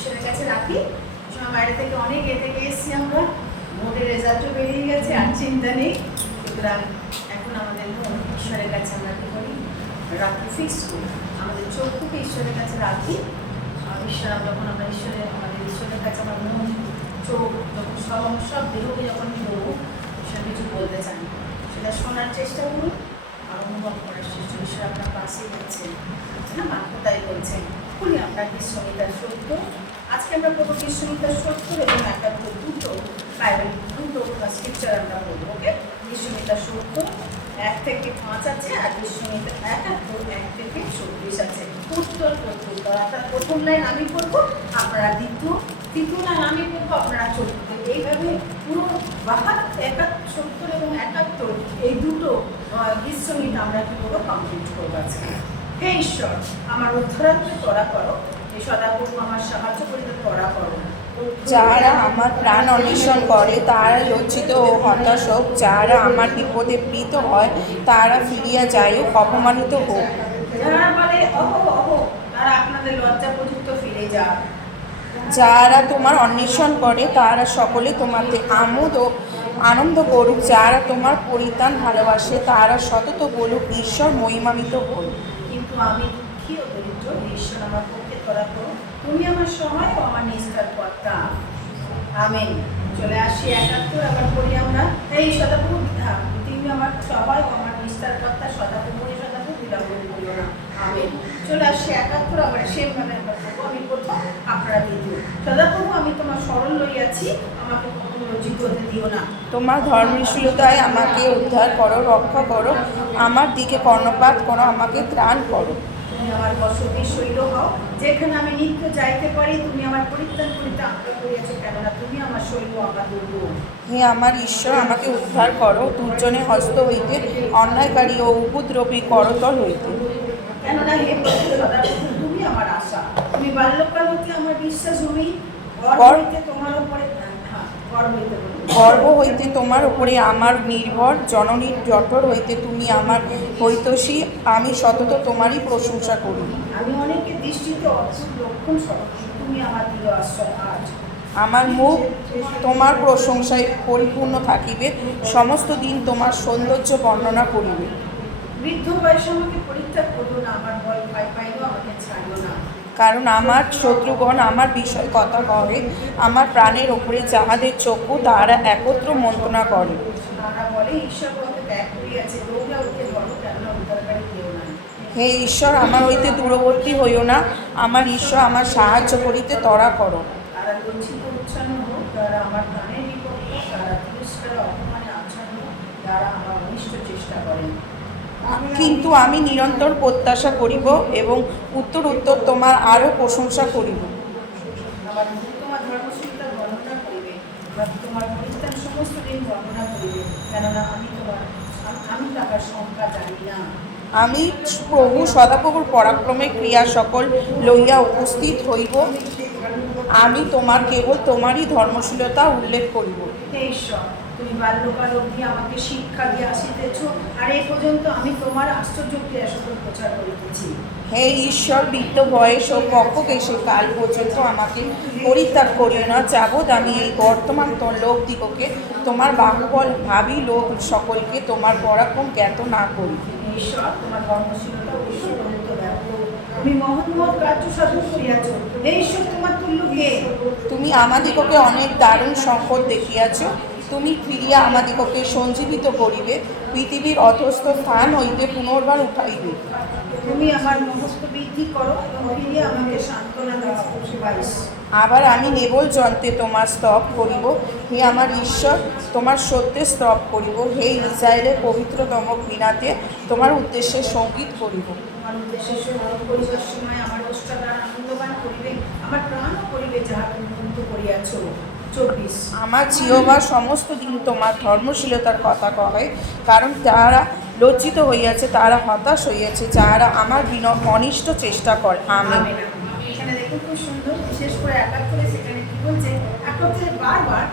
ঈশ্বরের কাছে রাখি। সময় বাইরে থেকে অনেক থেকে এসেছি আমরা, বোর্ডের রেজাল্টও বেরিয়ে গেছে, আর চিন্তা নেই। সুতরাং এখন আমাদের মন ঈশ্বরের কাছে আমরা কী করি, রাখি, ফিক্স করি, আমাদের চোখকে ঈশ্বরের কাছে রাখি। ঈশ্বর যখন আমরা আমাদের ঈশ্বরের কাছে আমার মন, চোখ যখন সব দেহকে যখন দেবো, ঈশ্বর কিছু বলতে চান, সেটা শোনার চেষ্টা করুন আর অনুভব করার চেষ্টা। ঈশ্বর আপনার পাশেই যাচ্ছেন, না বাক্যতাই বলছেন। খুলি আমরা কৃষ্ণগীতার সত্য। আজকে আমরা পড়বো কৃষ্ণগীতার সত্য এবং দুটো বাইবেল, দুটো স্ক্রিপচার আমরা পড়বো। ওকে, কৃষ্ণগীতার সত্য 1 থেকে 5 আছে, আর কৃষ্ণগীতা 1 থেকে 24 আছে। উত্তর প্রত্যুত্তর, অর্থাৎ প্রথম লাইন আমি পড়বো, আপনারা তৃতীয় লাইন আমি পড়বো, আপনারা চতুর্থ। এইভাবে পুরো 71 এবং 71 এই দুটো কৃষ্ণগীতা আমরা কি করবো, কমপ্লিট করবো আজকে। হে ঈশ্বর, আমার উদ্ধারার্থে তোরা করো, এই সদাপ্রভু আমার সাহায্য করিতে তোরা করো। যারা আমার প্রাণ অন্বেষণ করে তারা লজ্জিত ও হতাশ হোক, যারা আমার বিপদে প্রীত হয় তারা ফিরিয়া যায় ও অপমানিত হোক। যারা বলে অহো অহো, তারা আপনাদের লজ্জাপযুক্ত ফিরে যাক। যারা তোমার অন্বেষণ করে তারা সকলে তোমাতে আনন্দ করুক, যারা তোমার পরিত্রাণ ভালোবাসে তারা সতত বলুক, ঈশ্বর মহিমান্বিত হন। কিন্তু আমি দুঃখী ও দরিদ্র, ঈশ্বর আমার পক্ষে তোরা করো, তুমি আমার সহায় ও আমার নিস্তার কর্তা। আমেন। চলে আসি 71, আবার পড়ি আমরা। এই সদাপ্রভু, তুমি আমার সহায় ও আমার নিস্তার কর্তা, সদাপ্রভু বিলম্ব করিও না। আমেন। চলে আসি 71, আবার সেমভাবে আমরা পড়বো। আমি পড়বো, আপনারা দ্বিতীয়। সদাপ্রভু, আমি তোমার স্মরণ লইয়াছি, আমাকে কখনো লজ্জিত হতে দিও না। তোমার ধর্মশীলতায় আমাকে উদ্ধার করো, রক্ষা করো, আমার দিকে কর্ণপাত করো, আমাকে ত্রাণ করো। তুমি আমার বসতি শৈল হও, যেখানে আমি নিত্য যাইতে পারি। তুমি আমার পরিত্রাণ করিতে আজ্ঞা করিয়াছো, কেননা তুমি আমার শৈল, আমার দুর্গ। হে আমার ঈশ্বর, আমাকে উদ্ধার করো দুর্জনের হস্ত হইতে, অন্যায়কারী ও উপদ্রবী করতল হইতে। কেননা হে প্রভু, সদাপ্রভু তুমি আমার আশা, তুমি বাল্যকাল হইতে আমার বিশ্বাস ভূমি, গর্ব হইতে তোমার উপরে গর্ব হইতে তোমার উপরে আমার নির্ভর, জননীর জঠর হইতে তুমি আমার হৈতসী, আমি সতত তোমারই প্রশংসা করি। আমি অনেকের দৃষ্টিতে অদ্ভুত লক্ষণ স্বরূপ, তুমি আমার প্রিয় আশ্রয়। আজ আমার মুখ তোমার প্রশংসায় পরিপূর্ণ থাকিবে, সমস্ত দিন তোমার সৌন্দর্য বর্ণনা করিবে। বৃদ্ধ বয়সে আমাকে পরিত্যাগ করিও না, আমার ভয় পাইলেও আমাকে ছাড়িও না। কারণ আমার শত্রুগণ আমার বিষয় কথা কহে, আমার প্রাণের ওপরে যাহাদের চক্ষু তাহারা একত্র মন্ত্রণা করে। তারা বলে, ঈশ্বর পথে ত্যাগ করিয়াছে, দৌড়া উঠে ধরো, কেননা উদ্ধারকারী কেউ নাই। হে ঈশ্বর, আমার হইতে দূরবর্তী হইও না, আমার ঈশ্বর আমার সাহায্য করিতে তরা করো। তারা লজ্জিত উচ্ছন্ন হোক, তারা আমার প্রাণের বিপক্ষে, তারা তিরস্কার অপমানে আচ্ছন্ন, তারা আমার অনিষ্ট চেষ্টা করেন। কিন্তু আমি নিরন্তর প্রত্যাশা করিব এবং উত্তর তোমার আরও প্রশংসা করিব। আমার তোমার ধর্মশীলতা বর্ণনা করিবে, তোমার পরিত্রাণ সমস্ত দিন বর্ণনা করিবে, কেননা আমি তাহার সংখ্যা জানি না। আমি প্রভু সদাপ্রভুর পরাক্রমের ক্রিয়া সকল লইয়া উপস্থিত হইব, আমি তোমার কেবল তোমারই ধর্মশীলতা উল্লেখ করিব। হে ঈশ্বর, তুমি বাল্যকাল অবধি আমাকে শিক্ষা দিয়ে আসিতেছ, আর এ পর্যন্ত আমি তোমার আশ্চর্য ক্রিয়া সকল প্রচার করিতেছি। হে ঈশ্বর, বৃদ্ধ বয়স ও পক্ষকেশে কাল পর্যন্ত আমাকে পরিত্যাগ করিও না, যাবৎ আমি এই বর্তমান লোকদিগকে তোমার বাহুবল ভাবি, লোক সকলকে তোমার পরাক্রম জ্ঞাত না করি। ঈশ্বর, তোমার ধর্মশীলতা বিশ্বব্যাপ্ত ব্যাপক, তুমি মহৎ কার্য সাধন করিয়াছ। হে ঈশ্বর, তোমার তুল্য কে? তুমি আমাদিগকে অনেক দারুণ সংকট দেখিয়াছ, তুমি ফিরিয়া আমাদিগকে সঞ্জীবিত করিবে, পৃথিবীর অধস্থ স্থান হইতে পুনর্বার উঠাইবে। তুমি আমার মহস্ত বৃদ্ধি করো এবং ফিরিয়া আমাকে সান্ত্বনা দাও। আবার আমি নেবল যন্ত্রে তোমার স্তব করিব, হে আমার ঈশ্বর, তোমার সত্যে স্তব করিব। হে ইসরায়েলের পবিত্রতম বীণাতে তোমার উদ্দেশ্যে সঙ্গীত করিব। আমার উদ্দেশ্যে সঙ্গীত করিবার সময় আমার ওষ্ঠাগার আনন্দবান করিবে, আমার প্রাণও করিবে যাহা তুমি মুক্ত করিয়াছ। 24 আমার জিহ্বা সমস্ত দিন তোমার ধর্মশীলতার কথা কহে, কারণ যারা লজ্জিত হইয়াছে তারা হতাশ হইয়াছে, যারা আমার অনিষ্ট চেষ্টা করে। আমেন। এখানে দেখুন খুব সুন্দর, বিশেষ করে 71 সেখানে কি বলছে, একটা হচ্ছে বারবার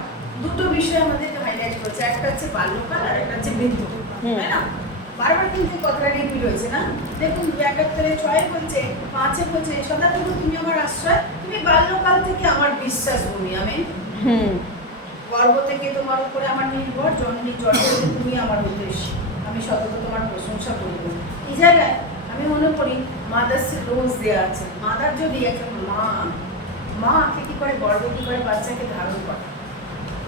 দুটো বিষয় আমাদেরকে হাইলাইট করছে, একটা হচ্ছে বাল্যকাল আর একটা হচ্ছে বৃদ্ধ, তাই না? বারবার কিন্তু কথাটা রিপিট হয়েছে না? দেখুন 71 6 বলছে, 5 বলছে, সদাপ্রভু তুমি আমার আশ্রয়, তুমি বাল্যকাল থেকে বিশ্বাস ভূমি। আমি হুম গর্ব থেকে তোমার উপরে আমার নির্ভর, জননী জন্মে তুমি আমার উদ্দেশ্য, আমি সতত তোমার প্রশংসা করব। এই জায়গায় আমি মনে করি মাদার্স রোজ দেওয়া আছে। মাদার যদি একটা মা কি করে গর্ব কি করে বাচ্চাকে ধারণ করে,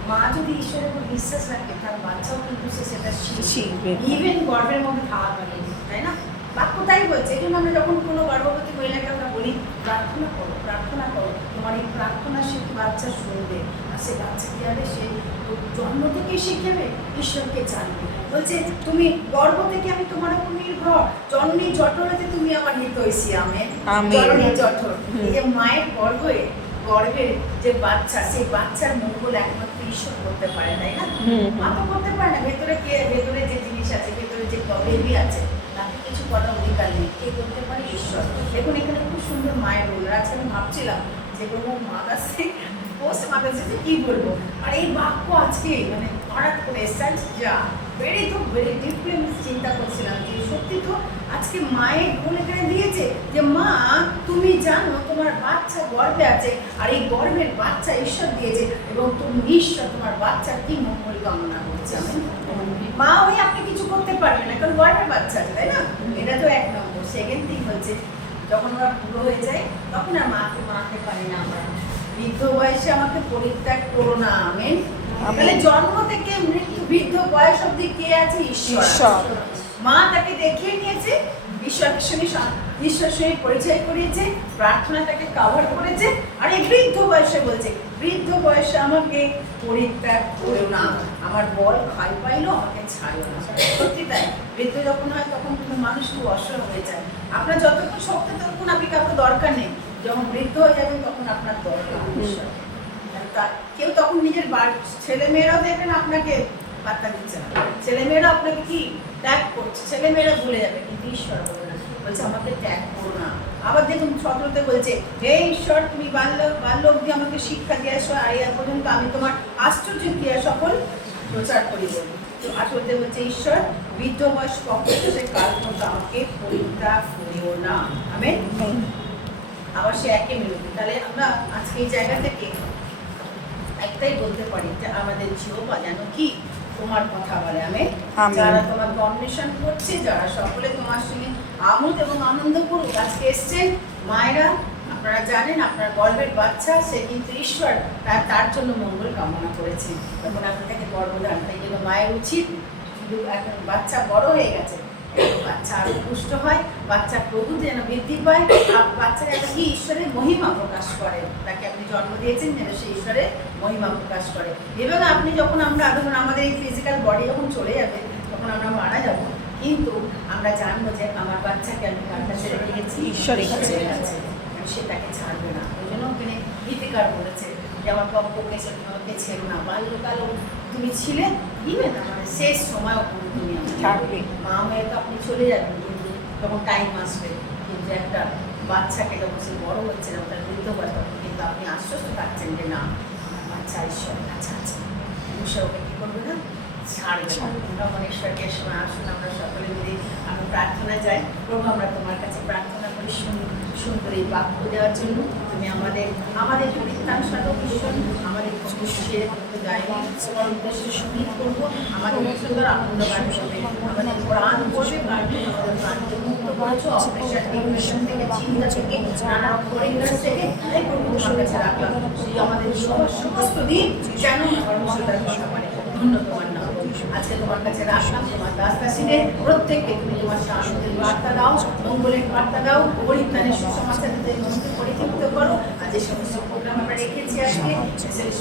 মা যদি ঈশ্বরের উপর বিশ্বাস রাখে তার বাচ্চাও কিন্তু সেটা শিখবে। ইভেন গর্ভের মধ্যে থাকা পারে, তাই না? বাক্য তাই বলছে। এই জন্য আমরা যখন কোনো গর্ভবতী মহিলাকে আমরা বলি প্রার্থনা করো, প্রার্থনা করো, তোমার এই প্রার্থনা সে বাচ্চা শুনবে, আর সে বাচ্চা কি হবে, সে জন্ম থেকেই শিখবে ঈশ্বরকে জানবে। বলছে তুমি গর্ভ থেকে আমি তোমার উপর নির্ভর, জননী জঠরেতে তুমি আমার হিতৈষী। আমেন। জননী জঠর, এই যে মায়ের গর্ভের যে বাচ্চা, সেই বাচ্চার মঙ্গল একমাত্র ঈশ্বর করতে পারে, তাই না? মা তো করতে পারে না। ভেতরে যে জিনিস আছে, ভেতরে যে বেবি আছে, তাকে কিছু করার অধিকার নেই। কে করতে পারে? ঈশ্বর। দেখুন এখানে খুব সুন্দর মায়ের রোল। আজকে আমি ভাবছিলাম যে কোনো মাদার্সে পোস্ট মাদার্সে কি বলবো, আর এই বাক্য আজকে মানে হঠাৎ করে এসেন্স যা ভেরি ডিপলি আমি চিন্তা করছিলাম যে সত্যি তো আজকে মায়ের রোল এখানে দিয়েছে যে মা তুমি জানো তোমার বাচ্চা গর্ভে আছে, আর এই গর্ভের বাচ্চা ঈশ্বর দিয়েছে, এবং তুমি ঈশ্বর তোমার বাচ্চার কি মঙ্গল কামনা করছে। মা হয়ে আপনি কিছু করতে পারবেন না, কারণ গর্ভের বাচ্চা আছে, তাই না? এটা তো এক নম্বর। সেকেন্ড থিং হচ্ছে যখন ওরা বুড়ো হয়ে যায় তখন আর মাকে মানতে পারি না আমরা। বৃদ্ধ বয়সে আমাকে পরিত্যাগ করো না। আমেন। তাহলে জন্ম থেকে মৃত্যু বৃদ্ধ বয়স অবধি কে আছে? ঈশ্বর। মা তাকে দেখিয়ে নিয়েছে, ঈশ্বরের সঙ্গে পরিচয় করিয়েছে, প্রার্থনা তাকে কভার করেছে, আর এই বৃদ্ধ বয়সে বলছে বৃদ্ধ বয়সে আমাকে পরিত্যাগ করো না, আমার বল খাই পাইলো আমাকে ছাড়ো না। সত্যি তাই। বৃদ্ধ যখন হয় তখন কিন্তু মানুষ খুব অসহায় হয়ে যায়। আপনার যতক্ষণ শক্তি ততক্ষণ আপনি কাউকে দরকার নেই, যখন বৃদ্ধ হয়ে যাবেন তখন আপনার দরকার ঈশ্বর। কেউ তখন নিজের ছেলে মেয়েরাও দেখবেন আপনাকে পাত্তা দিচ্ছে না, ছেলে মেয়েরা আপনাকে কি ত্যাগ করছে, ছেলে মেয়েরা ভুলে যাবে, কিন্তু ঈশ্বর বলে না, বলছে আমাকে ত্যাগ করো না। আবার দেখুন 17তে বলছে হে ঈশ্বর তুমি বাল্য অবধি আমাকে শিক্ষা দিয়ে আসো, আর এই পর্যন্ত আমি তোমার আশ্চর্য ক্রিয়া সকল প্রচার করিব। তো 18তে বলছে ঈশ্বর বৃদ্ধ বয়স পক্ষে কাল পর্যন্ত আমাকে পরিত্যাগ করিও না। আমেন। আবার সে একে মিলবে। তাহলে আমরা আজকে এই জায়গা থেকে একটাই বলতে পারি যে আমাদের জিহ্বা যেন কি তোমার কথা বলে। আমি যারা তোমাকে অন্বেষণ করছে, যারা সকলে তোমার সঙ্গে আমোদ এবং আনন্দ করুক। আজকে এসছেন মায়েরা, আপনারা জানেন আপনার গর্ভের বাচ্চা সে কিন্তু ঈশ্বর তার জন্য মঙ্গল কামনা করেছে, তখন আপনাকে গর্ভধান। তাই জন্য মায়ের উচিত শুধু এখন বাচ্চা বড় হয়ে গেছে, বাচ্চা আরো পুষ্ট হয়, বাচ্চা প্রভু যেন বৃদ্ধি পায়, বাচ্চারা একটা কি ঈশ্বরের মহিমা প্রকাশ করে। তাকে আপনি জন্ম দিয়েছেন যেন সে ঈশ্বরের মহিমা প্রকাশ করে। এবং আপনি যখন ধরুন আমাদের এই ফিজিক্যাল বডি যখন চলে যাবে তখন আমরা মারা যাব, কিন্তু আমরা জানবো যে আমার বাচ্চাকে আমি কার কাছে রেখে গেছি, ঈশ্বরের কাছে আছে, সে তাকে ছাড়বে না। ওই জন্য তিনি গীতিকার বলেছে যে আমার পক্ষকে সে তোমাকে ছেড়ো না, বাল্যকাল তুমি ছিলে, ইভেন আমার শেষ সময়ও তুমি থাকবে। মা হয়ে তো আপনি চলে যাবেন, কিন্তু যখন টাইম আসবে, কিন্তু একটা বাচ্চাকে যখন সে বড় হচ্ছে না, তার বৃদ্ধ বয়স, তখন কিন্তু আপনি আশ্বস্ত থাকছেন যে না আমার বাচ্চা ঈশ্বরের কাছে আছে, সে ওকে কী করবে না, ছাড়বে না। তখন ঈশ্বরকে সময় আসুন আমরা সকলে মিলে আমি প্রার্থনা যাই। প্রভু আমরা তোমার কাছে প্রার্থনা করি সুন্দর এই বাক্য দেওয়ার জন্য। তুমি আমাদের পরিত্রাণ সাধক ঈশ্বর, আমাদের শেয়ার করতে যাইনি, তোমার উদ্দেশ্যে সঙ্গীত করবো, আমাদের সুন্দর আনন্দ বাড়বে, আমাদের প্রাণ করবে, আমাদের প্রাণকে মুক্ত করেছো অপারেশন ডিপ্রেশন থেকে, চিন্তা থেকে, নানা পরিবেশ থেকে। তাই প্রভু তোমার কাছে রাখলাম আমাদের সমস্ত দিন যেন ধর্মশীলতার কথা বলে। ধন্য তোমার নাম। আজকে তোমার কাছে রাখলাম তোমার দাসদাসীদের প্রত্যেককে তুমি তোমার শান্তির বার্তা দাও, মঙ্গলের বার্তা দাও, পরিত্রাণের সুসমাচারদের মধ্যে পরিতৃপ্ত করো। আর যে সমস্ত প্রোগ্রাম আমরা রেখেছি আজকে,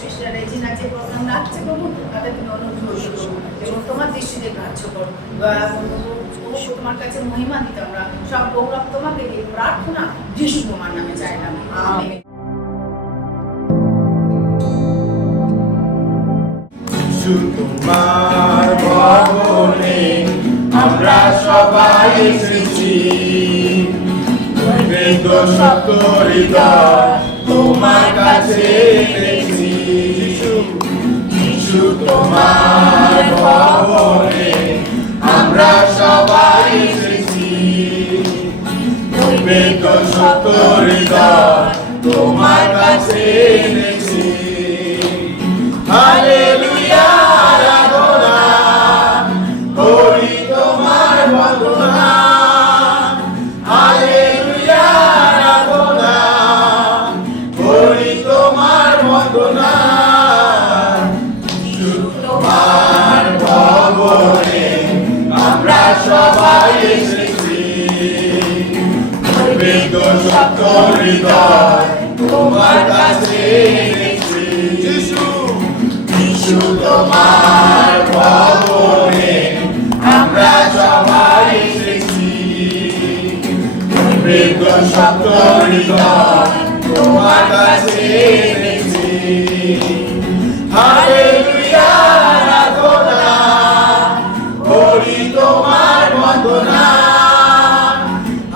সিস্টার রেজিনা যে প্রোগ্রাম রাখছে প্রভু, তাতে তুমি অনুগ্রহ করো এবং তোমার দৃষ্টিতে গ্রাহ্য করো। তোমার কাছে মহিমা দিতে আমরা সব গৌরব তোমাকে দিয়ে প্রার্থনা যিশু তোমার নামে চাইলাম, আমেন। তোমার ভবনে আমরা সবাই এসেছি, সত্য হৃদয় তোমার কাছে এসেছি। যিশু তোমার ভবনে আমরা সবাই এসেছি, সত্য হৃদয় তোমার কাছে এসেছি। তোমার বন্দনা, তোমার ভবনে আমরা সবাই এসেছি। পবিত্র সত্য হৃদয় তোমার কাছে এনেছি। যিশু, যিশু তোমার ভবনে আমরা সবাই এসেছি। পবিত্র সত্য হৃদয় তোমার কাছে এনেছি। হালেলুয়া, আরাধনা করি তোমার বন্দনা।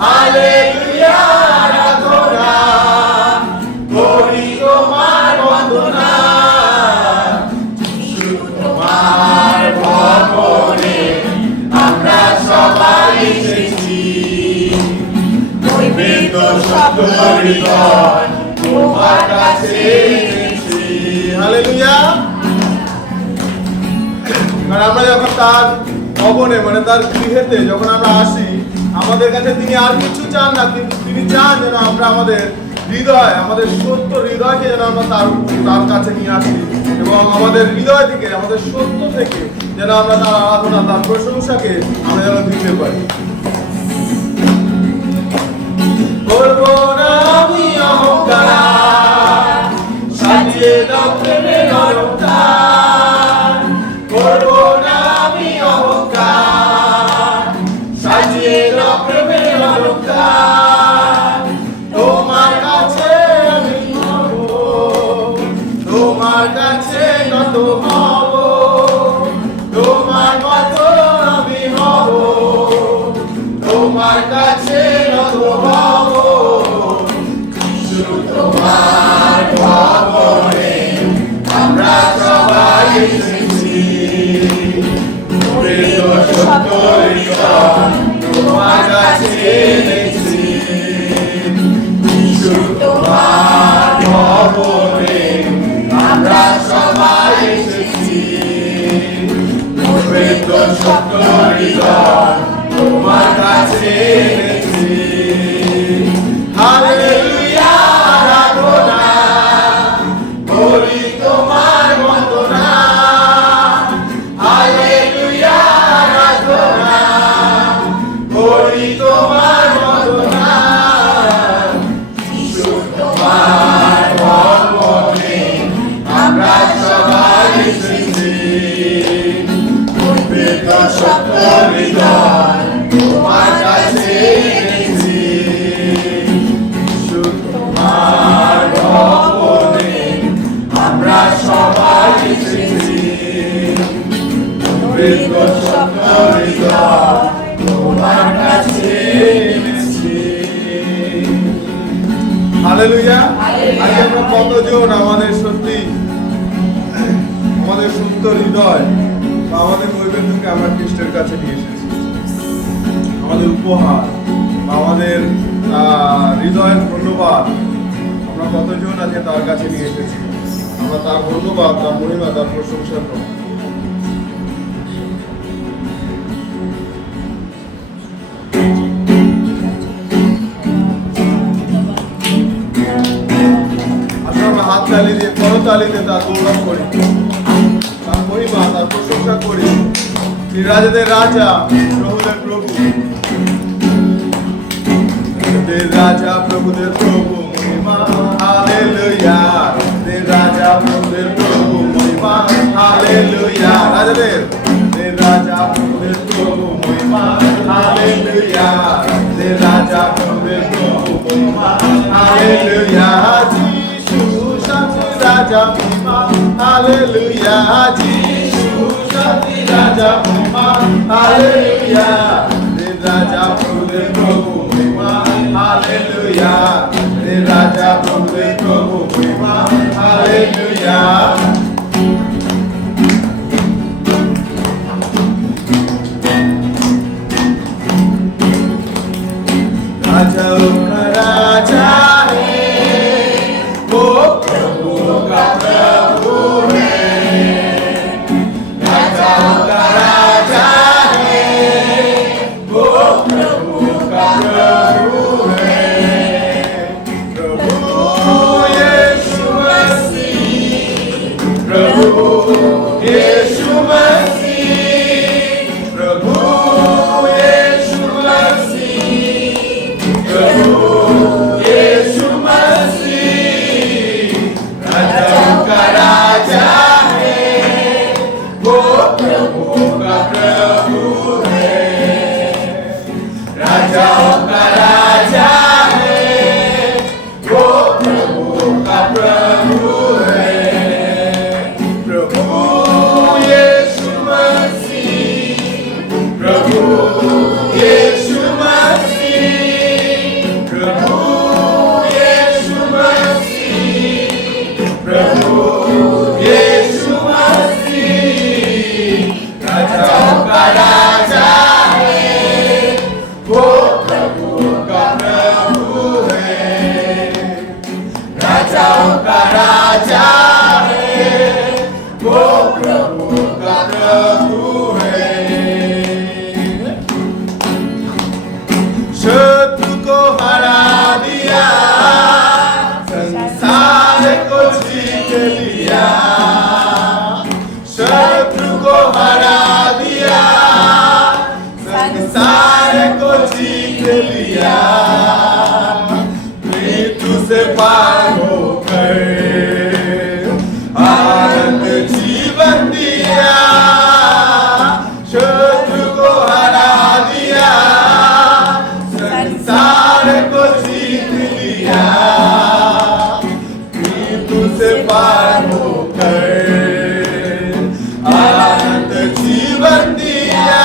হালেলুয়া, আরাধনা করি তোমার বন্দনা। যিশু তোমার ভবনে আমরা সবাই এসেছি। পবিত্র সত্য হৃদয় তোমার কাছে এনেছি। হালেলুয়া। কারণ আমরা যখন তার ভবনে মানে তার গৃহেতে যখন আমরা আসি, আমাদের কাছে তিনি আর কিছু চান না, কিন্তু তিনি চান যেন আমরা আমাদের হৃদয়, আমাদের সত্য হৃদয়কে যেন আমরা তার কাছে নিয়ে আসি, এবং আমাদের হৃদয় থেকে, আমাদের সত্য থেকে যেন আমরা তার আরাধনা, তার প্রশংসাকে আমরা যেন দিতে পারি। করবো না আমি অহংকার, সাজিয়ে দাও প্রেমের অলংকার। করবো না আমি অহংকার, সাজিয়ে দাও প্রেমের অলংকার। তোমার কাছে আমি হব, তোমার কাছে নত হব, তোমার মতো আমি হব, তোমার কাছে নত হব। যিশু তোমার ভবনে আমরা সবাই এসেছি। পবিত্র সত্য হৃদয় তোমার কাছে এনেছি। যিশু তোমার ভবনে আমরা সবাই এসেছি। পবিত্র সত্য হৃদয় তোমার কাছে এনেছি। হালেলুয়া, আরাধনা করি তোমার বন্দনা। হালেলুয়া, আরাধনা করি তোমার বন্দনা। যিশু তোমার ভবনে আমরা সবাই এসেছি। পবিত্র সত্য হৃদয় তোমার কাছে এনেছি। যিশু তোমার ভবনে আমরা সবাই এসেছি। পবিত্র সত্য হৃদয় তোমার কাছে এনেছি। হালেলুয়া। আজ আমরা কতজন আমাদের সত্যি আমাদের সুপ্ত হৃদয় বা আমাদের নৈবেদ্যকে আমরা খ্রিস্টের কাছে নিয়ে এসেছি। আমাদের উপহার বা আমাদের হৃদয়ের ধন্যবাদ আমরা কতজন আজকে তার কাছে নিয়ে এসেছি। আমরা তার ধন্যবাদ, তার মহিমা, তার প্রশংসা করব। আসলে আমরা হাত তালি দিয়ে, করতালিতে তার গৌরব করি, তার মহিমা, তার প্রশংসা করি। তিনি রাজাদের রাজা, প্রভুদের প্রভু। রাজা প্রভুদের প্রভু মহিমা, হালেলুয়া। রাজা প্রভুদের প্রভু মহিমা, হালেলুয়া। রাজাদের রাজা প্রভুদের প্রভু মহিমা, হালেলুয়া। রাজা প্রভুদের প্রভু মহিমা, হালেলুয়া। যিশু শান্তি রাজা মহিমা, হালেলুয়া। যিশু শান্তি রাজা মহিমা, হালেলুয়া। রাজা প্রভুদের প্রভু মহিমা, হালেলুয়া। রাজা প্রভুদের প্রভু মহিমা, হালেলুয়া। राजा का राजा है, वो प्रभु का प्रभु है। राजा का राजा है, वो प्रभु का प्रभु है। प्रभु यीशु प्रभु यीशु मसीह राजाओं का राजा है, वो प्रभु का प्रभु है, राजाओं का राजा है, वो प्रभु का प्रभु है। शत्रु को हरा दिया, संसार को जीत लिया, शत्रु को हरा दिया, संसार को जीत लिया, मृत्यु से पार होकर आनंद जीवन दिया, शत्रु को हरा दिया, संसार को जीत लिया, मृत्यु से पार होकर आनंद जीवन दिया,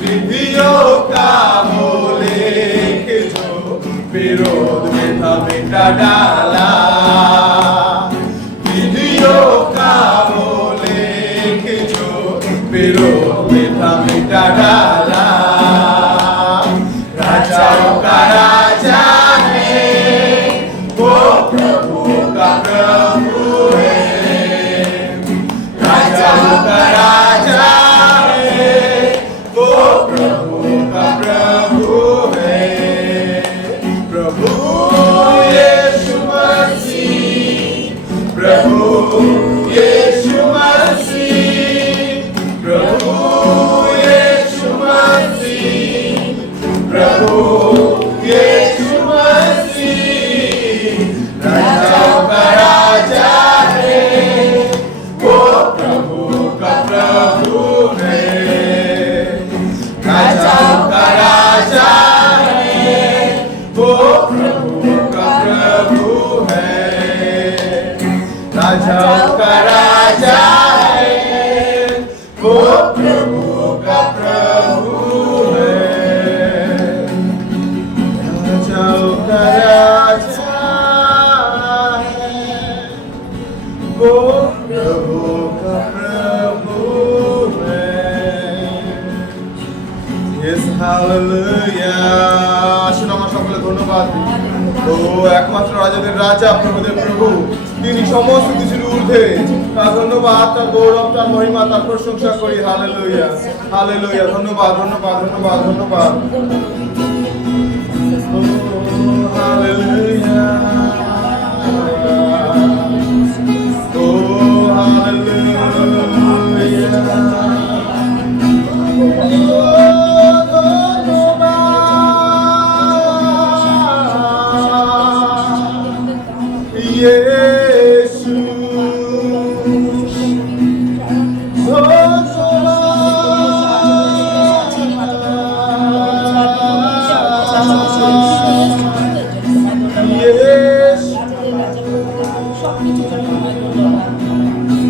विधियों का बोले कि जो विरोध में था मिटा डाला, विधियों का बोले कि जो विरोध में था मिटा डाला, राजाओं का राजा है, वो प्रभु का प्रभु है, राजाओं का राजा है, वो प्रभु का प्रभु है, प्रभु यीशु मसीह, प्रभु यीशु मसीह, प्रभु यीशु मसीह, प्रभु यीशु मसीह, राजाओं का राजा है, वो प्रभु का प्रभु है, राजाओं का राजा है, वो प्रभु का प्रभु है, राजाओं का राजा है, वो प्रभु का प्रभु है, राजाओं का राजा है, वो प्रभु का प्रभु है। Yes, hallelujah. আসুন আমার সকলে ধন্যবাদ দিই। ও একমাত্র রাজাদের রাজা, প্রভুদের প্রভু, তিনি সমস্ত কিছুর ঊর্ধ্বে। তার ধন্যবাদ, তার গৌরব, তার মহিমা, তার প্রশংসা করি। Hallelujah, hallelujah. ধন্যবাদ, ধন্যবাদ, ধন্যবাদ, ধন্যবাদ। ও হালেলুয়া, ও হালেলুয়া।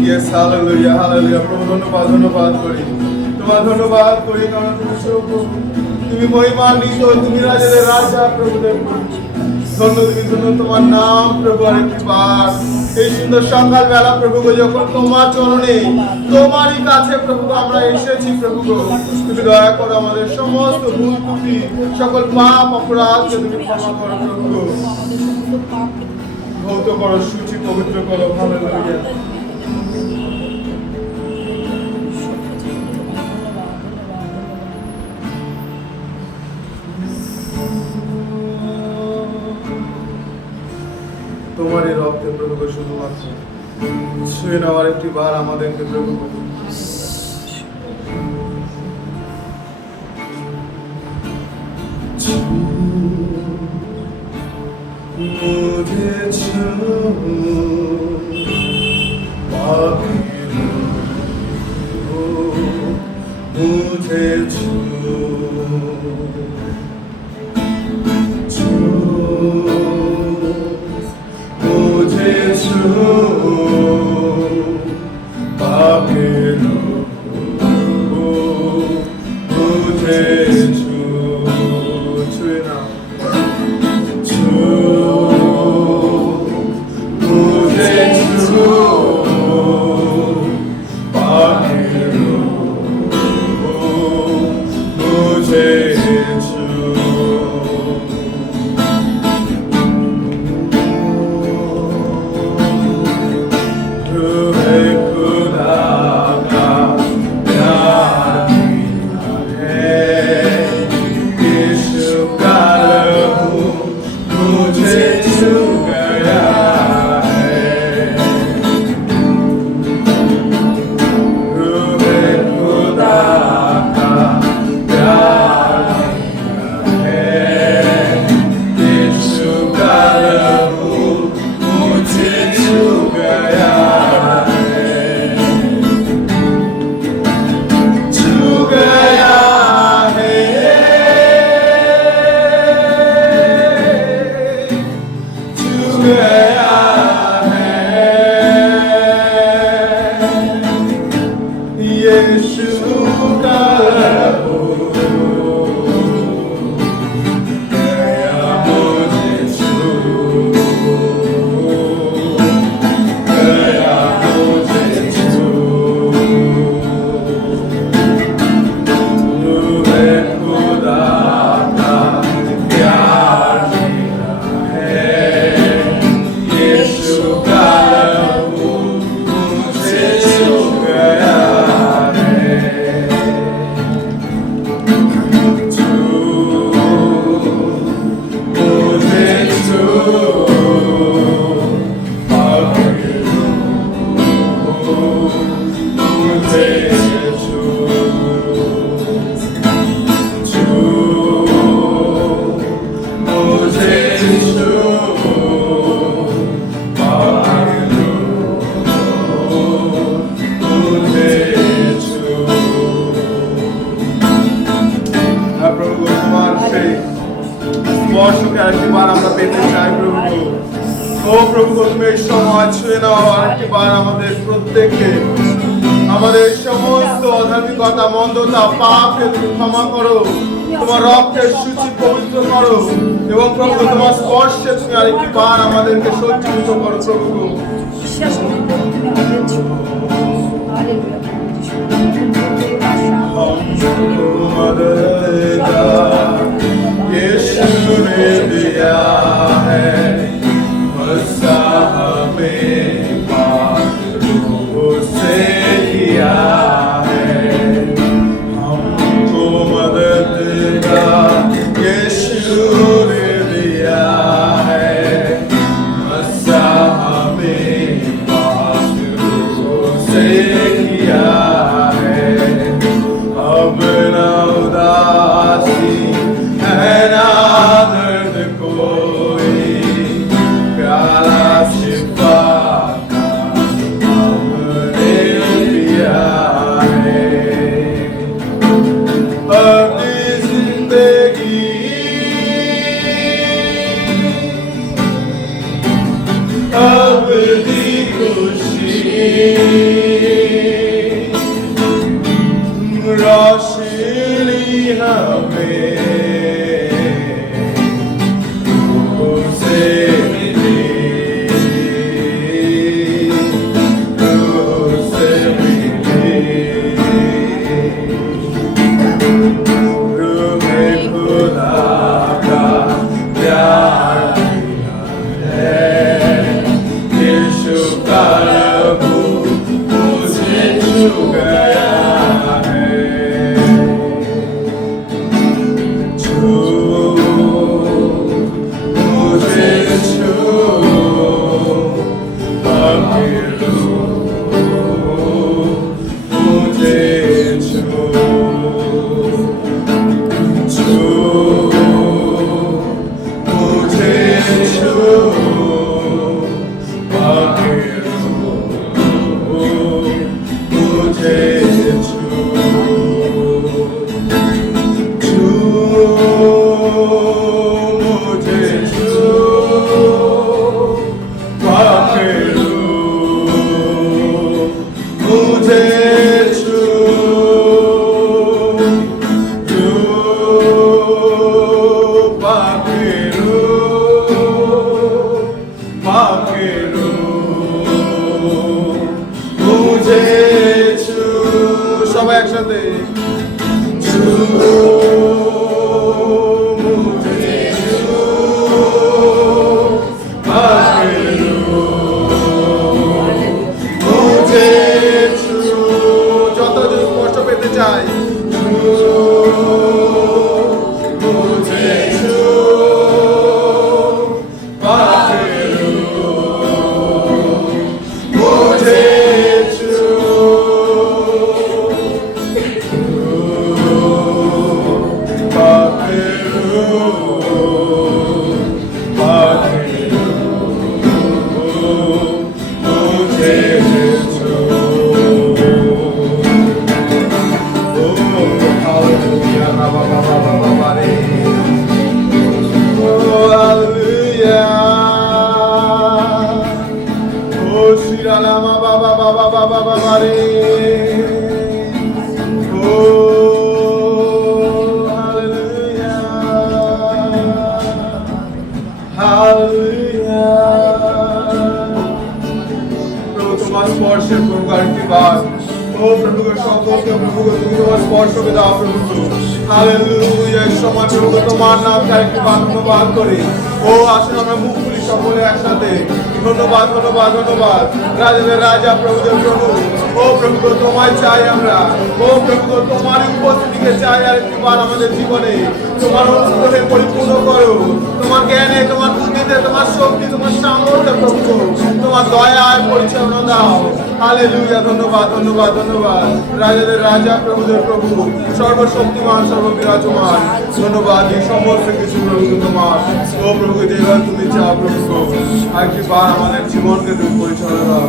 Yes, hallelujah, hallelujah. প্রভু ধন্যবাদ, ধন্যবাদ করি, তোমার ধন্যবাদ করি, কারণ তুমি প্রভু, তুমি মহিমান্বিত, তুমি রাজাদের রাজা, প্রভুদের প্রভু। ধন্য তুমি, ধন্য তোমার নাম প্রভু। আরেকবার এই সুন্দর সকাল বেলা প্রভু গো, যখন তোমার চরণে, তোমারই কাছে প্রভু আমরা এসেছি প্রভু গো, তুমি দয়া করো আমাদের সমস্ত ভুল ত্রুটি, সকল পাপ অপরাধকে তুমি ক্ষমা করো প্রভু গো, ধৌত করো, সূচি পবিত্র করো। হালেলুয়া। তোমার এই রক্তে প্রভু শুধুমাত্র ছুঁয়ে নেওয়ার একটি বার আমাদেরকে প্রভু मुझे छू पापी हो, मुझे छू मुझे छू पापी हो, मुझे छू छुए ना छू স্পর্শকে আরেকটিবার আমরা পেতে চাই প্রভু। ও প্রভু, তুমি এই সময় ছুঁয়ে নাও আরেকটিবার আমাদের প্রত্যেককে। আমাদের সমস্ত অধার্মিকতা, মন্দতা, পাপকে তুমি ক্ষমা করো, তোমার রক্তের সূচি পবিত্র করো, এবং প্রভু তোমার স্পর্শে তুমি আরেকটিবার আমাদেরকে সজ্জিত করো প্রভু। বিশ্বাস করি তুমি আমাদের জীবন। হালেলুয়া। यीशु ने दिया है मसीह हमें पाक से किया है, हमको मदद का यीशु ने दिया है मसीह हमें पाक से किया है। अब ना उदासी है ना दर्द कोई, তোমার স্পর্শের প্রকার কি বাদ ও প্রভু সকলকে প্রভু তুমি তোমার স্পর্শকে দাও প্রভু হালেলুয়া সময় প্রভু তোমার নাম একটি ধন্যবাদ করি ও আসুন আমরা মুখ খুলি সকলে একসাথে ধন্যবাদ ধন্যবাদ ধন্যবাদ রাজাদের রাজা প্রভুদের প্রভু ও প্রভু তোমায় চাই আমরা ও প্রভু তোমার উপস্থিতিকে চাই আর একটিবার আমাদের জীবনে তোমার অনুগ্রহে পরিপূর্ণ করো তোমার জ্ঞানে তোমার বুদ্ধিতে তোমার শক্তি তোমার সামর্থ্যে প্রভু তোমার দয়ায় পরিচালনা দাও হালেলুয়া ধন্যবাদ ধন্যবাদ ধন্যবাদ রাজাদের রাজা প্রভুদের প্রভু সর্বশক্তিমান সর্ববিরাজমান ধন্যবাদ এই সমস্ত কিছু প্রভু তোমার ও প্রভু যেভাবে তুমি চাও প্রভু একটিবার আমাদের জীবনকে তুমি পরিচালনা দাও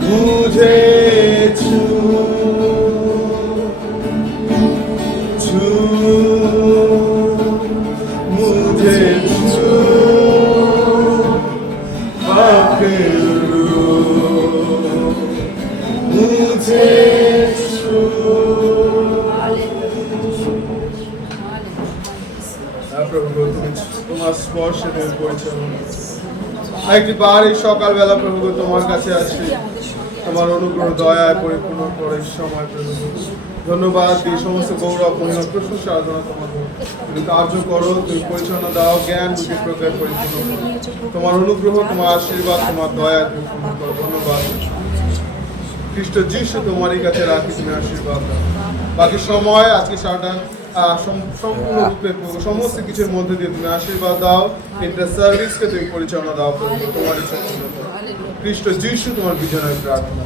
मुझे छू छू मुझे छू पकड़ो मुझे छू प्रभु তোমার স্পর্শে তুমি পরিচালনা একটিবার এই সকালবেলা প্রভু তোমার কাছে আসি তোমার অনুগ্রহ দয়ায় পরিপূর্ণ করে সময় প্রভু ধন্যবাদ এই সমস্ত গৌরব মহিমা প্রশংসা আরাধনা তোমার তুমি কার্য করো তুমি পরিচালনা দাও জ্ঞান বুদ্ধি প্রকার পরিপূর্ণ তোমার অনুগ্রহ তোমার আশীর্বাদ তোমার দয়া তুমি পূর্ণ করো ধন্যবাদ খ্রিস্ট যিশু তোমারই কাছে রাখি তুমি আশীর্বাদ দাও বাকি সময় আজকে সারাটা সম্পূর্ণরূপে সমস্ত কিছুর মধ্যে দিয়ে তুমি আশীর্বাদ দাও এটা সার্ভিসকে তুমি পরিচালনা দাও তোমার ইচ্ছা খ্রিস্ট যিশু তোমার বিজয় প্রার্থনা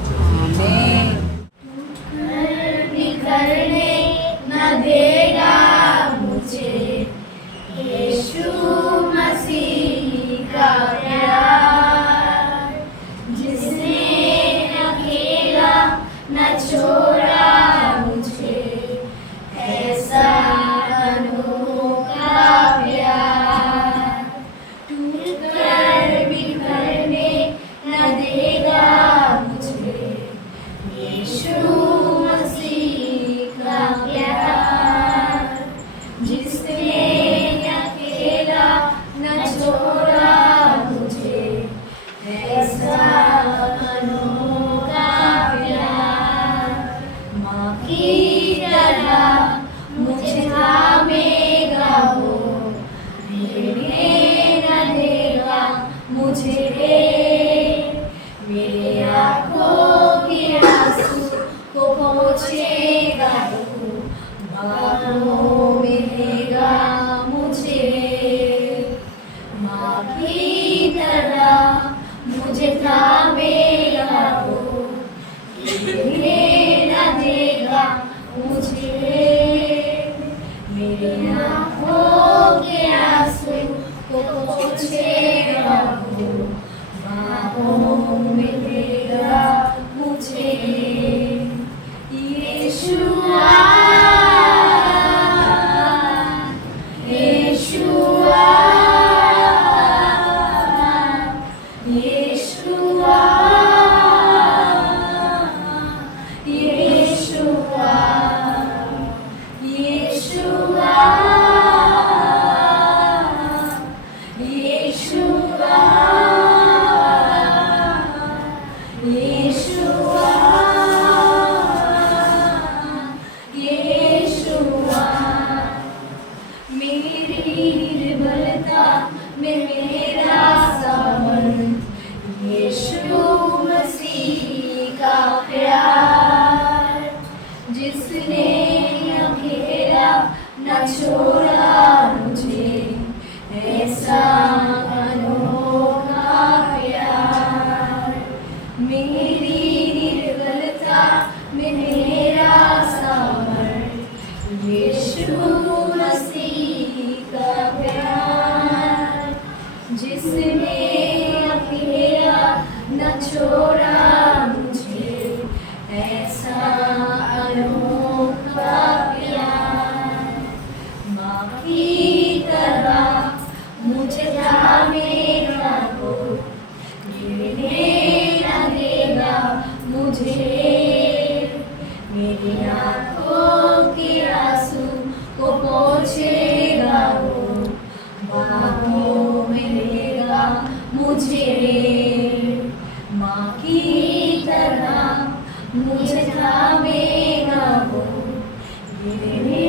छोड़ा मुझे ऐसा अनोखा प्यार। मेरी निर्बलता में मेरा सामर्थ यीशु मसीह का प्यार, जिसने अकेला न छोड़ा मुझे ऐसा अनोखा प्यार। माँ की तरह मुझे थामेगा वो, गिरने न देगा मुझे। मेरी आँखों के आंसू को पोंछेगा वो, बाहों में लेगा मुझे। माँ की तरह मुझे थामेगा वो, गिरने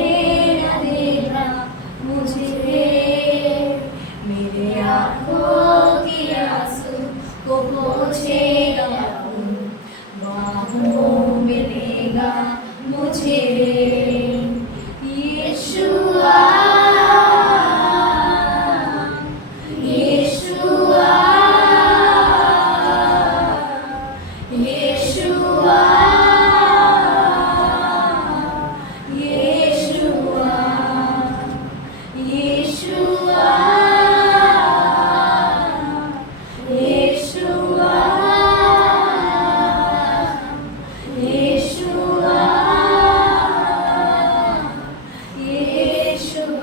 न देगा मुझे। मेरे आँखों के आंसू को पोंछेगा वो, बाहों में लेगा मुझे। यीशुआ यीशुआ यीशुआ यीशुआ यीशुआ यीशुआ यीशुआ यीशुआ।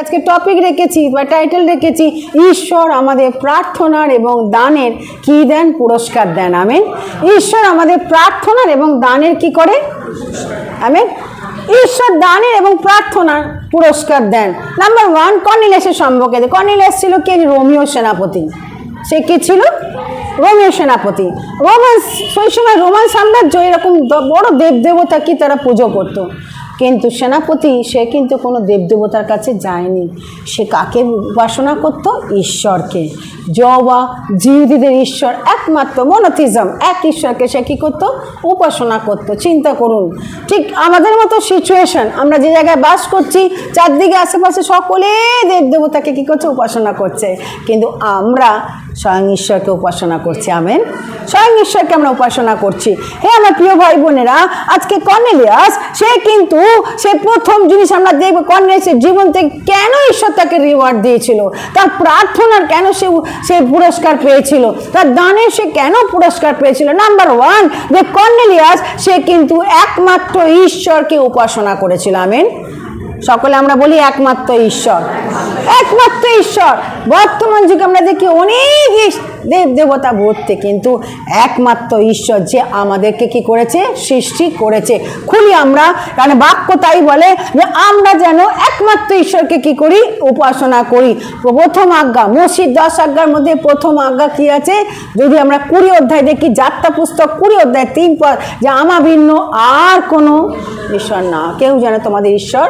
আজকে টপিক রেখেছি বা টাইটেল রেখেছি ঈশ্বর আমাদের প্রার্থনার এবং দানের কি দেন? পুরস্কার দেন। আমেন। ঈশ্বর আমাদের প্রার্থনার এবং দানের কি করে? আমেন। ঈশ্বর দানের এবং প্রার্থনার পুরস্কার দেন। নাম্বার 1, কর্নেলিয়াসের সম্পর্কে। কর্নেলিয়াস ছিল কে? রোমীয় সেনাপতি। সে কি ছিল? রোমীয় সেনাপতি। সেই সময় রোমান সাম্রাজ্য এরকম বড় দেবদেবতা কি তারা পুজো করতো, কিন্তু সেনাপতি সে কিন্তু কোনো দেবদেবতার কাছে যায়নি। সে কাকে উপাসনা করত? ঈশ্বরকে। যহোবা জিহুদীদের ঈশ্বর একমাত্র, মনোথিজম, এক ঈশ্বরকে সে কী করতো? উপাসনা করতো। চিন্তা করুন, ঠিক আমাদের মতো সিচুয়েশন, আমরা যে জায়গায় বাস করছি চারদিকে আশেপাশে সকলে দেবদেবতাকে কী করছে? উপাসনা করছে, কিন্তু আমরা স্বয়ং ঈশ্বরকে উপাসনা করছি। আমেন। স্বয়ং ঈশ্বরকে আমরা উপাসনা করছি। হ্যাঁ আমার প্রিয় ভাই বোনেরা, আজকে কর্নেলিয়াস সে প্রথম জিনিস আমরা দেখব, কর্নেলিয়াসের জীবন থেকে কেন ঈশ্বর তাকে রিওয়ার্ড দিয়েছিল, তার প্রার্থনার কেন সে পুরস্কার পেয়েছিল, তার দানে সে কেন পুরস্কার পেয়েছিল। নাম্বার 1, যে কর্নেলিয়াস সে কিন্তু একমাত্র ঈশ্বরকে উপাসনা করেছিল। আমেন। সকলে আমরা বলি একমাত্র ঈশ্বর, একমাত্র ঈশ্বর। বর্তমান যুগে আমরা দেখি অনেক দেব দেবতা ভর্তি, কিন্তু একমাত্র ঈশ্বর যে আমাদেরকে কি করেছে? সৃষ্টি করেছে। খুলি আমরা, কারণ বাক্য তাই বলে যে আমরা যেন একমাত্র ঈশ্বরকে কি করি? উপাসনা করি। প্রথম আজ্ঞা, মসজিদ 10 আজ্ঞার মধ্যে প্রথম আজ্ঞা কি আছে? যদি আমরা 20 অধ্যায় দেখি, যাত্রা পুস্তক 20 অধ্যায় 3 পদ, যে আমা ভিন্ন আর কোনো ঈশ্বর না, কেউ যেন তোমাদের ঈশ্বর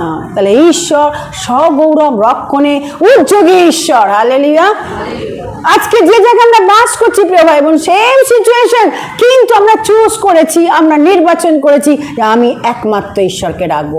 না। তাহলে ঈশ্বর সগৌরব রক্ষণে উদ্যোগী ঈশ্বর। হালেলুয়া। আজকে যে জায়গায় আমরা বাস করছি প্রিয় ভাই বোন, সেম সিচুয়েশন, কিন্তু আমরা চুজ করেছি, আমরা নির্বাচন করেছি যে আমি একমাত্র ঈশ্বরকে রাখবো।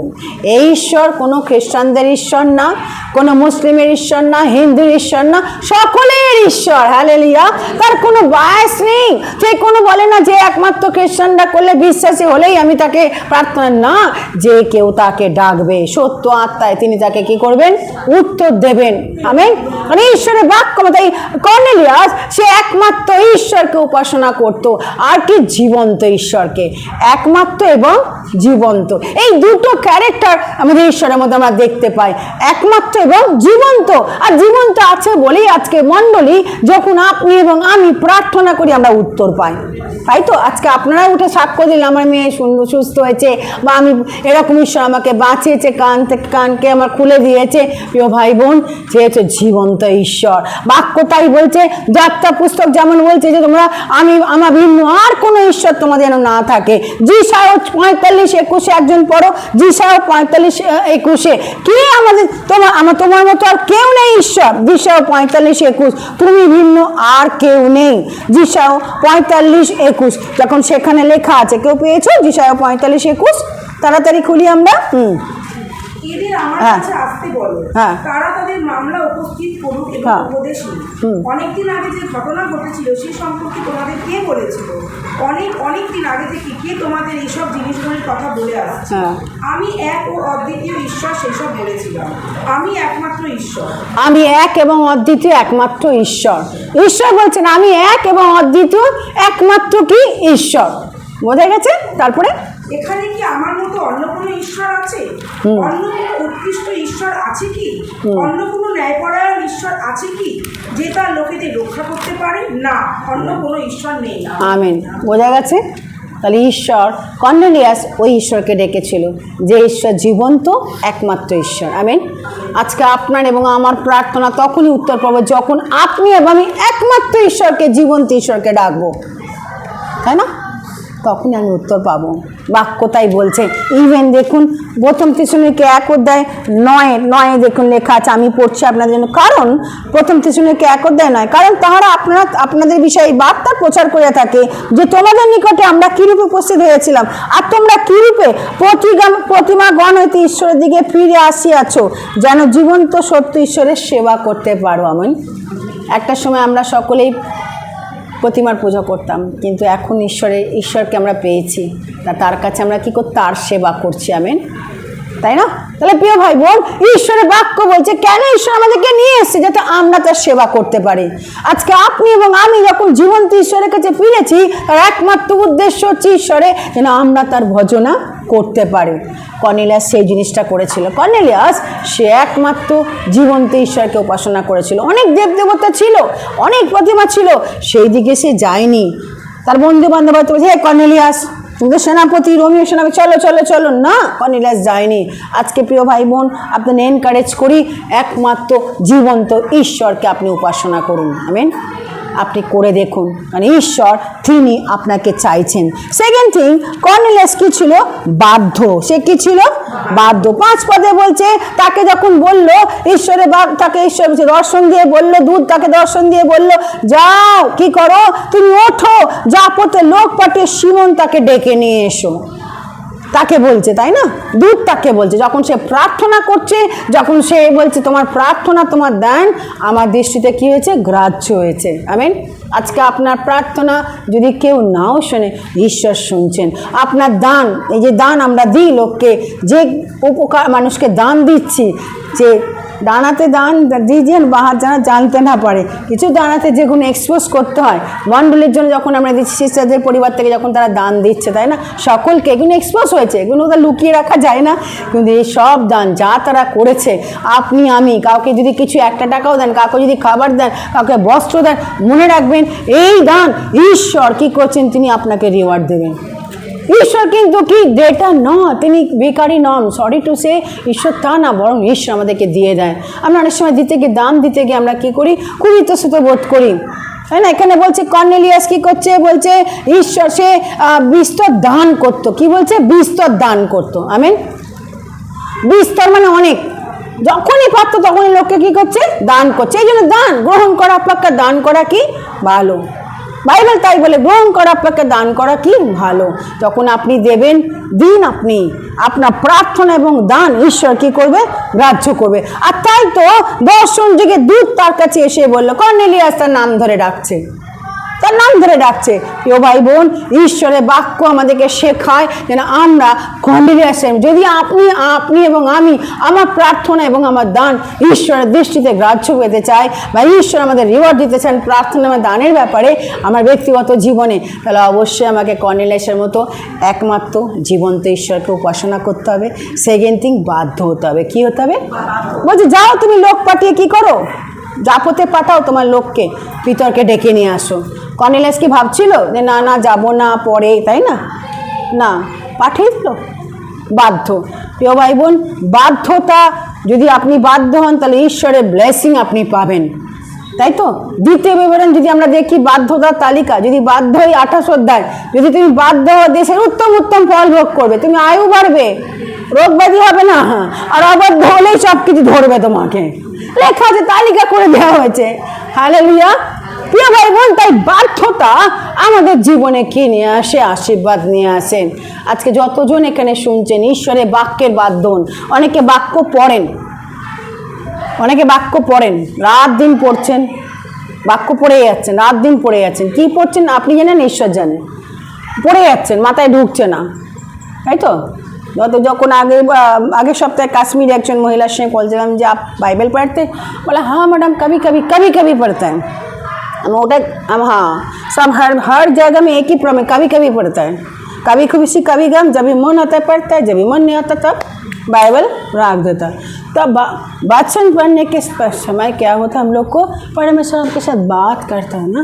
এই ঈশ্বর কোনো খ্রিস্টানদের ঈশ্বর না, কোনো মুসলিমের ঈশ্বর না, হিন্দুর ঈশ্বর না, সকলের ঈশ্বর। হালেলুয়া। তার কোনো বায়াস নেই। সে কোনো বলে না যে একমাত্র খ্রিস্টানরা করলে, বিশ্বাসী হলেই আমি তাকে প্রার্থনা, না, যে কেউ তাকে ডাকবে সত্য আত্মায় তিনি তাকে কি করবেন? উত্তর দেবেন। আমেন। মানে ঈশ্বরের বাক্য, তাই কর্নেলিয়াস সে একমাত্র ঈশ্বরকে উপাসনা করত। আর কি? জীবন্ত ঈশ্বরকে। একমাত্র এবং জীবন্ত, এই দুটো ক্যারেক্টার আমাদের ঈশ্বরের মধ্যে আমরা দেখতে পাই, একমাত্র এবং জীবন্ত। আর জীবন্ত আছে বলেই আজকে মণ্ডলী যখন আপনি এবং আমি প্রার্থনা করি আমরা উত্তর পাই, তাই তো? আজকে আপনারা উঠে সাক্ষ্য দিলেন আমার মেয়ে সুন্দর সুস্থ হয়েছে, বা আমি এরকম ঈশ্বর আমাকে বাঁচিয়েছে, কানকে আমার খুলে দিয়েছে। প্রিয় ভাই বোন, সে হচ্ছে জীবন্ত ঈশ্বর। বাক্য তাই বলছে, যাত্রা পুস্তক যেমন বলছে যে তোমরা আমার ভিন্ন আর কোনো ঈশ্বর তোমাদের যেন না থাকে। যিশায় 45:21 একজন পড়ো, যিশায় 45:21, কে আমাদের তোমার মতো আর কেউ নেই ঈশ্বর। যিশায় 45:21, তুমি ভিন্ন আর কেউ নেই। যিশায় 45:21। 21 যখন সেখানে লেখা আছে, কেউ পেয়েছো যেসায়া 45-21? তাড়াতাড়ি খুলি আমরা। এদের আমার হ্যাঁ। কাছে আসতে বলো, হ্যাঁ। তারা তাদের মামলা উপস্থিত করুক এবং হ্যাঁ। উপদেশ নিক। অনেকদিন আগে যে ঘটনা ঘটেছিল সে সম্পর্কে তোমাদের কে বলেছিল? অনেক দিন আগে থেকে কে তোমাদের এইসব জিনিসগুলির কথা বলে আসছে? হ্যাঁ। আমি এক ও অদ্বিতীয় ঈশ্বর সেসব বলেছিলাম। আমি একমাত্র ঈশ্বর। আমি এক এবং অদ্বিতীয় একমাত্র ঈশ্বর। ঈশ্বর বলছেন আমি এক এবং অদ্বিতীয় একমাত্র কি ঈশ্বর। বোঝা গেছে? তারপরে এখানে কি আমার মতো অন্য কোনো ঈশ্বর আছে? অন্য কোনো উৎকৃষ্ট ঈশ্বর আছে কি? অন্য কোনো ন্যায়পরায়ণ ঈশ্বর আছে কি যে তার লোকেদের রক্ষা করতে পারে? না, অন্য কোনো ঈশ্বর নেই। আমেন। বোঝা গেছে? তাহলে ঈশ্বর, কর্নেলিয়াস ওই ঈশ্বরকে ডেকেছিল যে ঈশ্বর জীবন্ত একমাত্র ঈশ্বর। আমেন। আজকে আপনার এবং আমার প্রার্থনা তখনই উত্তর পাবো যখন আপনি এবং আমি একমাত্র ঈশ্বরকে, জীবন্ত ঈশ্বরকে ডাকবো, তাই না? তখনই আমি উত্তর পাবো। বাক্য তাই বলছে। ইভেন দেখুন 1 থেসলোনিকে 1:9 দেখুন লেখা আছে, আমি পড়ছি আপনাদের জন্য। কারণ 1 থেসলোনিকে 1:9, কারণ তাহারা আপনাদের বিষয়ে এই বার্তা প্রচার করে থাকে যে তোমাদের নিকটে আমরা কিরূপে উপস্থিত হয়েছিলাম, আর তোমরা কিরূপে প্রতিমাগণ হইতে ঈশ্বরের দিকে ফিরে আসিয়াছ, যেন জীবন্ত সত্য ঈশ্বরের সেবা করতে পারো। আমেন। একটা সময় আমরা সকলেই প্রতিমার পূজা করতাম, কিন্তু এখন ঈশ্বরকে আমরা পেয়েছি, তার কাছে আমরা কি করতে, তার সেবা করছি। আমেন। তাই না? তাহলে প্রিয় ভাই বোন, ঈশ্বরের বাক্য বলছে কেন ঈশ্বর আমাদেরকে নিয়ে এসেছে, যাতে আমরা তার সেবা করতে পারি। আজকে আপনি এবং আমি যখন জীবন্ত ঈশ্বরের কাছে ফিরেছি, তার একমাত্র উদ্দেশ্য হচ্ছে ঈশ্বরে যেন আমরা তার ভজনা করতে পারি। কর্নেলিয়াস সেই জিনিসটা করেছিল। কর্নেলিয়াস সে একমাত্র জীবন্ত ঈশ্বরকে উপাসনা করেছিল। অনেক দেবদেবতা ছিল, অনেক প্রতিমা ছিল, সেই দিকে সে যায়নি। তার বন্ধু বান্ধব হয়তো বলছে, হে কর্নেলিয়াস, কিন্তু সেনাপতি, রোমীয় সেনাপতি, চলো চলো চলো, না, কর্নেলিয়াস যায়নি। আজকে প্রিয় ভাই বোন, আপনাকে এনকারেজ করি একমাত্র জীবন্ত ঈশ্বরকে আপনি উপাসনা করুন। আমেন। আপনি করে দেখুন, মানে ঈশ্বর তিনি আপনাকে চাইছেন। সেকেন্ড থিং, কর্নেলিয়াস কি ছিল? বাধ্য। সে কি ছিল? বাধ্য। 5 পদে বলছে, তাকে যখন বলল তাকে ঈশ্বর দর্শন দিয়ে বলল, দূত তাকে দর্শন দিয়ে বলল, যাও কি করো, তুমি ওঠো, জাপতে লোক পাঠিয়ে সিমন তাকে ডেকে নিয়ে এসো। তাকে বলছে, তাই না? দূত তাকে বলছে, যখন সে প্রার্থনা করছে, যখন সে বলছে তোমার প্রার্থনা, তোমার দান আমার দৃষ্টিতে কি হয়েছে? গ্রাহ্য হয়েছে। আমেন। আজকে আপনার প্রার্থনা যদি কেউ নাও শোনে, ঈশ্বর শুনছেন। আপনার দান, এই যে দান আমরা দিই লোককে, যে উপকার মানুষকে দান দিচ্ছি, যে দানাতে দান দিয়েছেন বাহার যেন জানতে না পারে, কিছু দানাতে যেগুলো এক্সপোজ করতে হয়। মণ্ডলীর জন্য যখন আমরা দিচ্ছি, সিস্টারদের পরিবার থেকে যখন তারা দান দিচ্ছে, তাই না, সকলকে এগুলো এক্সপোজ হয়েছে, এগুলো তো লুকিয়ে রাখা যায় না। কিন্তু এই সব দান যা তারা করেছে, আপনি আমি কাউকে যদি কিছু 1 টাকাও দেন, কাউকে যদি খাবার দেন, কাউকে বস্ত্র দেন, মনে রাখবেন এই দান ঈশ্বর কি করছেন, তিনি আপনাকে রিওয়ার্ড দেবেন। ঈশ্বর কিন্তু কি ডেটা নয়, তিনি bakery non, sorry to say, ঈশ্বর তা না, বরং ঈশ্বর আমাদেরকে দিয়ে দেয়। আমরা অনেক সময় দিতে গিয়ে, দান দিতে গিয়ে আমরা কি করি, খুব ইতস্তত বোধ করি, তাই না? এখানে বলছে কর্নেলিয়াস কি করছে, বলছে ঈশ্বর সে বিস্তর দান করতো। কি বলছে? বিস্তর দান করতো। আমেন। বিস্তর মানে অনেক, যখনই পারতো তখনই লোককে কি করছে, দান করছে। এই জন্য দান গ্রহণ করা অপেক্ষা দান করা কি ভালো। বাইবেল তাই বলে, গ্রহণ করা অপেক্ষা দান করা কি ভালো। যখন আপনি দেবেন, দিন, আপনি আপনার প্রার্থনা এবং দান ঈশ্বর কি করবে, গ্রাহ্য করবে। আর তাই তো দর্শন যুগে দূত তার কাছে এসে বলল, কর্নেলিয়াস তার নাম ধরে ডাকছে, তার নাম ধরে ডাকছে। প্রিয় ভাই বোন, ঈশ্বরের বাক্য আমাদেরকে শেখায় যেন আমরা কর্নেলিয়াসের, যদি আপনি এবং আমি আমার প্রার্থনা এবং আমার দান ঈশ্বরের দৃষ্টিতে গ্রাহ্য পেতে চাই, বা ঈশ্বর আমাদের রিওয়ার্ড দিতে চান প্রার্থনা এবং দানের ব্যাপারে আমার ব্যক্তিগত জীবনে, তাহলে অবশ্যই আমাকে কর্নেলিয়াসের মতো একমাত্র জীবন্ত ঈশ্বরকে উপাসনা করতে হবে। সেকেন্ড থিং, বাধ্য হতে হবে। কি হতে হবে? বলছে যাও তুমি লোক পাঠিয়ে কি করো, জাপতে পাঠাও তোমার লোককে, পিতরকে ডেকে নিয়ে আসো। কর্নেলিয়াস কি ভাবছিল যে না না যাবো না পরে, তাই না? না, পাঠিয়ে দিল। বাধ্য। প্রিয় ভাই বোন, বাধ্যতা, যদি আপনি বাধ্য হন তাহলে ঈশ্বরের ব্লেসিং আপনি পাবেন, তাই তো? দ্বিতীয় বিবরণ যদি আমরা দেখি, বাধ্যতার তালিকা, যদি বাধ্য হই 28 অধ্যায়, যদি তুমি বাধ্য হও দেশের উত্তম উত্তম ফল ভোগ করবে, তুমি আয়ু বাড়বে, রোগ ব্যাধি হবে না, আর অবাধ্য হলেই সব কিছু ধরবে তোমাকে। লেখা আছে, তালিকা করে দেওয়া হয়েছে। হালেলুয়া। প্রিয় ভাই বোন, তাই ব্যর্থতা আমাদের জীবনে কি নিয়ে আসে? আশীর্বাদ নিয়ে আসেন। আজকে যতজন এখানে শুনছেন ঈশ্বরের বাক্যের বাধ্যন, অনেকে বাক্য পড়েন, রাত দিন পড়ছেন, বাক্য পড়ে যাচ্ছেন, রাত দিন পড়ে যাচ্ছেন। কি পড়ছেন আপনি জানেন, ঈশ্বর জানেন, পড়ে যাচ্ছেন, মাথায় ঢুকছে না, তাই তো? যখন আগের সপ্তাহে কাশ্মীরে একজন মহিলার সঙ্গে বলছিলাম যে आप बाइबल पढ़ते? बोला हाँ मैडम, कभी कभी पढ़ता है। हाँ, सब हर जगह में एक ही प्रॉब्लम, कभी कभी पढ़ता है, कभी खुशी कभी गम, जब भी मन आता है पढ़ता है, जब भी मन नहीं आता तब बाइबल रख देता है। तब वचन पढ़ने के समय क्या होता है, हम लोग को परमेश्वर के साथ बात करता है ना।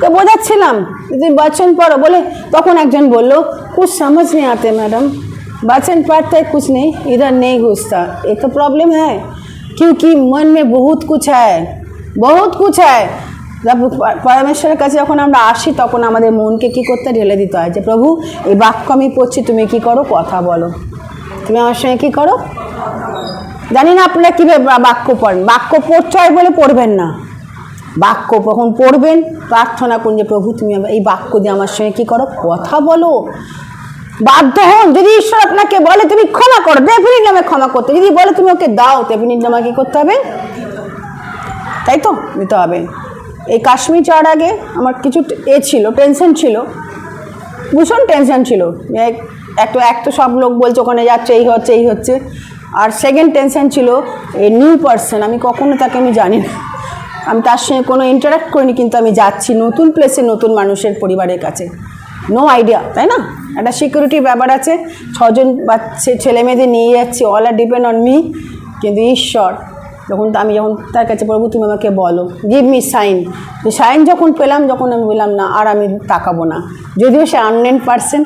तो বোঝাচ্ছিলাম যদি वचन पढ़ो, बोले তখন একজন বলল कुछ समझ नहीं आते मैडम, वचन पढ़ते कुछ नहीं, इधर नहीं घुसता। ये तो प्रॉब्लम है, क्योंकि मन में बहुत कुछ है। जब পরমেশ্বরের কাছে যখন আমরা আসি তখন আমাদের মনকে কি করতে ঢেলে দিতে হয় যে প্রভু এই বাক্য আমি পড়ছি, তুমি কি করো, কথা বলো, তুমি আমার সঙ্গে কি করো। জানি না আপনারা কীভাবে বাক্য পড়েন, বাক্য পড়তে হয় বলে পড়বেন না, বাক্য কখন পড়বেন প্রার্থনা করুন যে প্রভু তুমি এই বাক্য দিয়ে আমার সঙ্গে কি করো, কথা বলো। বাধ্য হন, যদি ঈশ্বর আপনাকে বলে তুমি ক্ষমা করো, ডেফিনেটলি আমাকে ক্ষমা করতে, যদি বলে তুমি ওকে দাও, ডেফিনেটলি আমাকে কী করতে হবে, তাই তো দিতে হবে। এই কাশ্মীর যাওয়ার আগে আমার কিছু ছিল, টেনশন ছিল, ভীষণ টেনশন ছিল। এক তো সব লোক বলছে ওখানে যাচ্ছে, এই হচ্ছে। আর সেকেন্ড টেনশন ছিল এই নিউ পার্সন, আমি কখনো তাকে আমি জানি না, আমি তার সঙ্গে কোনো ইন্টারাক্ট করিনি, কিন্তু আমি যাচ্ছি নতুন প্লেসে, নতুন মানুষের পরিবারের কাছে, নো আইডিয়া, তাই না? একটা সিকিউরিটির ব্যাপার আছে, 6 জন ছেলে মেয়েদের নিয়ে যাচ্ছি, all are depend on me. কিন্তু ঈশ্বর আমি যখন তার কাছে প্রভু তুমি আমাকে বলো, গিভ মি সাইন যখন পেলাম, যখন আমি বললাম না আর আমি তাকাবো না, যদিও সে আননোন পার্সন,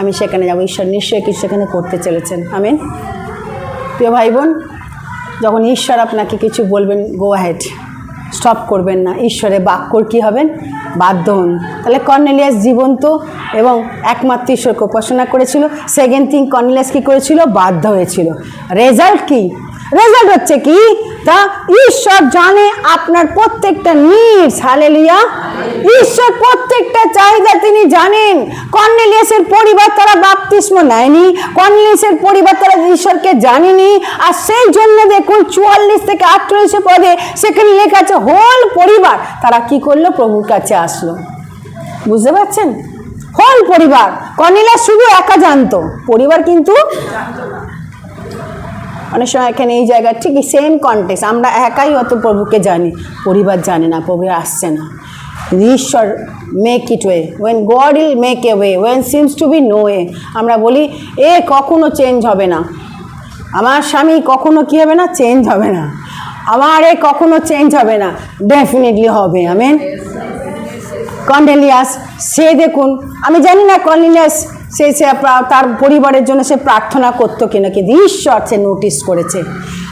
আমি সেখানে যাবো। ঈশ্বর নিশ্চয়ই কিছু সেখানে করতে চলেছেন। আমেন। প্রিয় ভাই বোন, যখন ঈশ্বর আপনাকে কিছু বলবেন, গো অ্যাহেড, স্টপ করবেন না, ঈশ্বরের বাক্যর কী হবেন, বাধ্য হন। তাহলে কর্নেলিয়াস জীবন্ত এবং একমাত্র ঈশ্বরকে উপাসনা করেছিল। সেকেন্ড থিং, কর্নেলিয়াস কী করেছিল, বাধ্য হয়েছিল। রেজাল্ট কি? রেজাল্ট হচ্ছে কি, তা ঈশ্বর জানে আপনার প্রত্যেকটা নিডস। হালেলুয়া। ঈশ্বর প্রত্যেকটা চাহিদা তিনি জানেন। কর্নেলিয়াসের পরিবার তারা বাপ্তিস্ম নেয়নি, কর্নেলিয়াসের পরিবার তারা ঈশ্বরকে জানেনি, আর সেই জন্য দেখুন 44 থেকে 48 পদে সেখানে লেখা আছে হোল পরিবার তারা কি করলো, প্রভুর কাছে আসলো। বুঝতে পারছেন? হোল পরিবার। কর্নেলিয়াস শুধু একা জানতো, পরিবার কিন্তু অনেক সময় এখানে এই জায়গা ঠিক সেম কন্টেক্স, আমরা একাই অত প্রভুকে জানি, পরিবার জানে না, প্রভু আসছে না। ঈশ্বর make it way, when God will make a way, when seems to be no way. আমরা বলি এ কখনো চেঞ্জ হবে না, আমার স্বামী কখনো কী হবে না, চেঞ্জ হবে না, আমার এ কখনো চেঞ্জ হবে না, ডেফিনেটলি হবে। আমেন। কর্নেলিয়াস সে দেখুন, আমি জানি না কর্নেলিয়াস সে তার পরিবারের জন্য সে প্রার্থনা করতো কিনা, কিন্তু ঈশ্বর সে নোটিস করেছে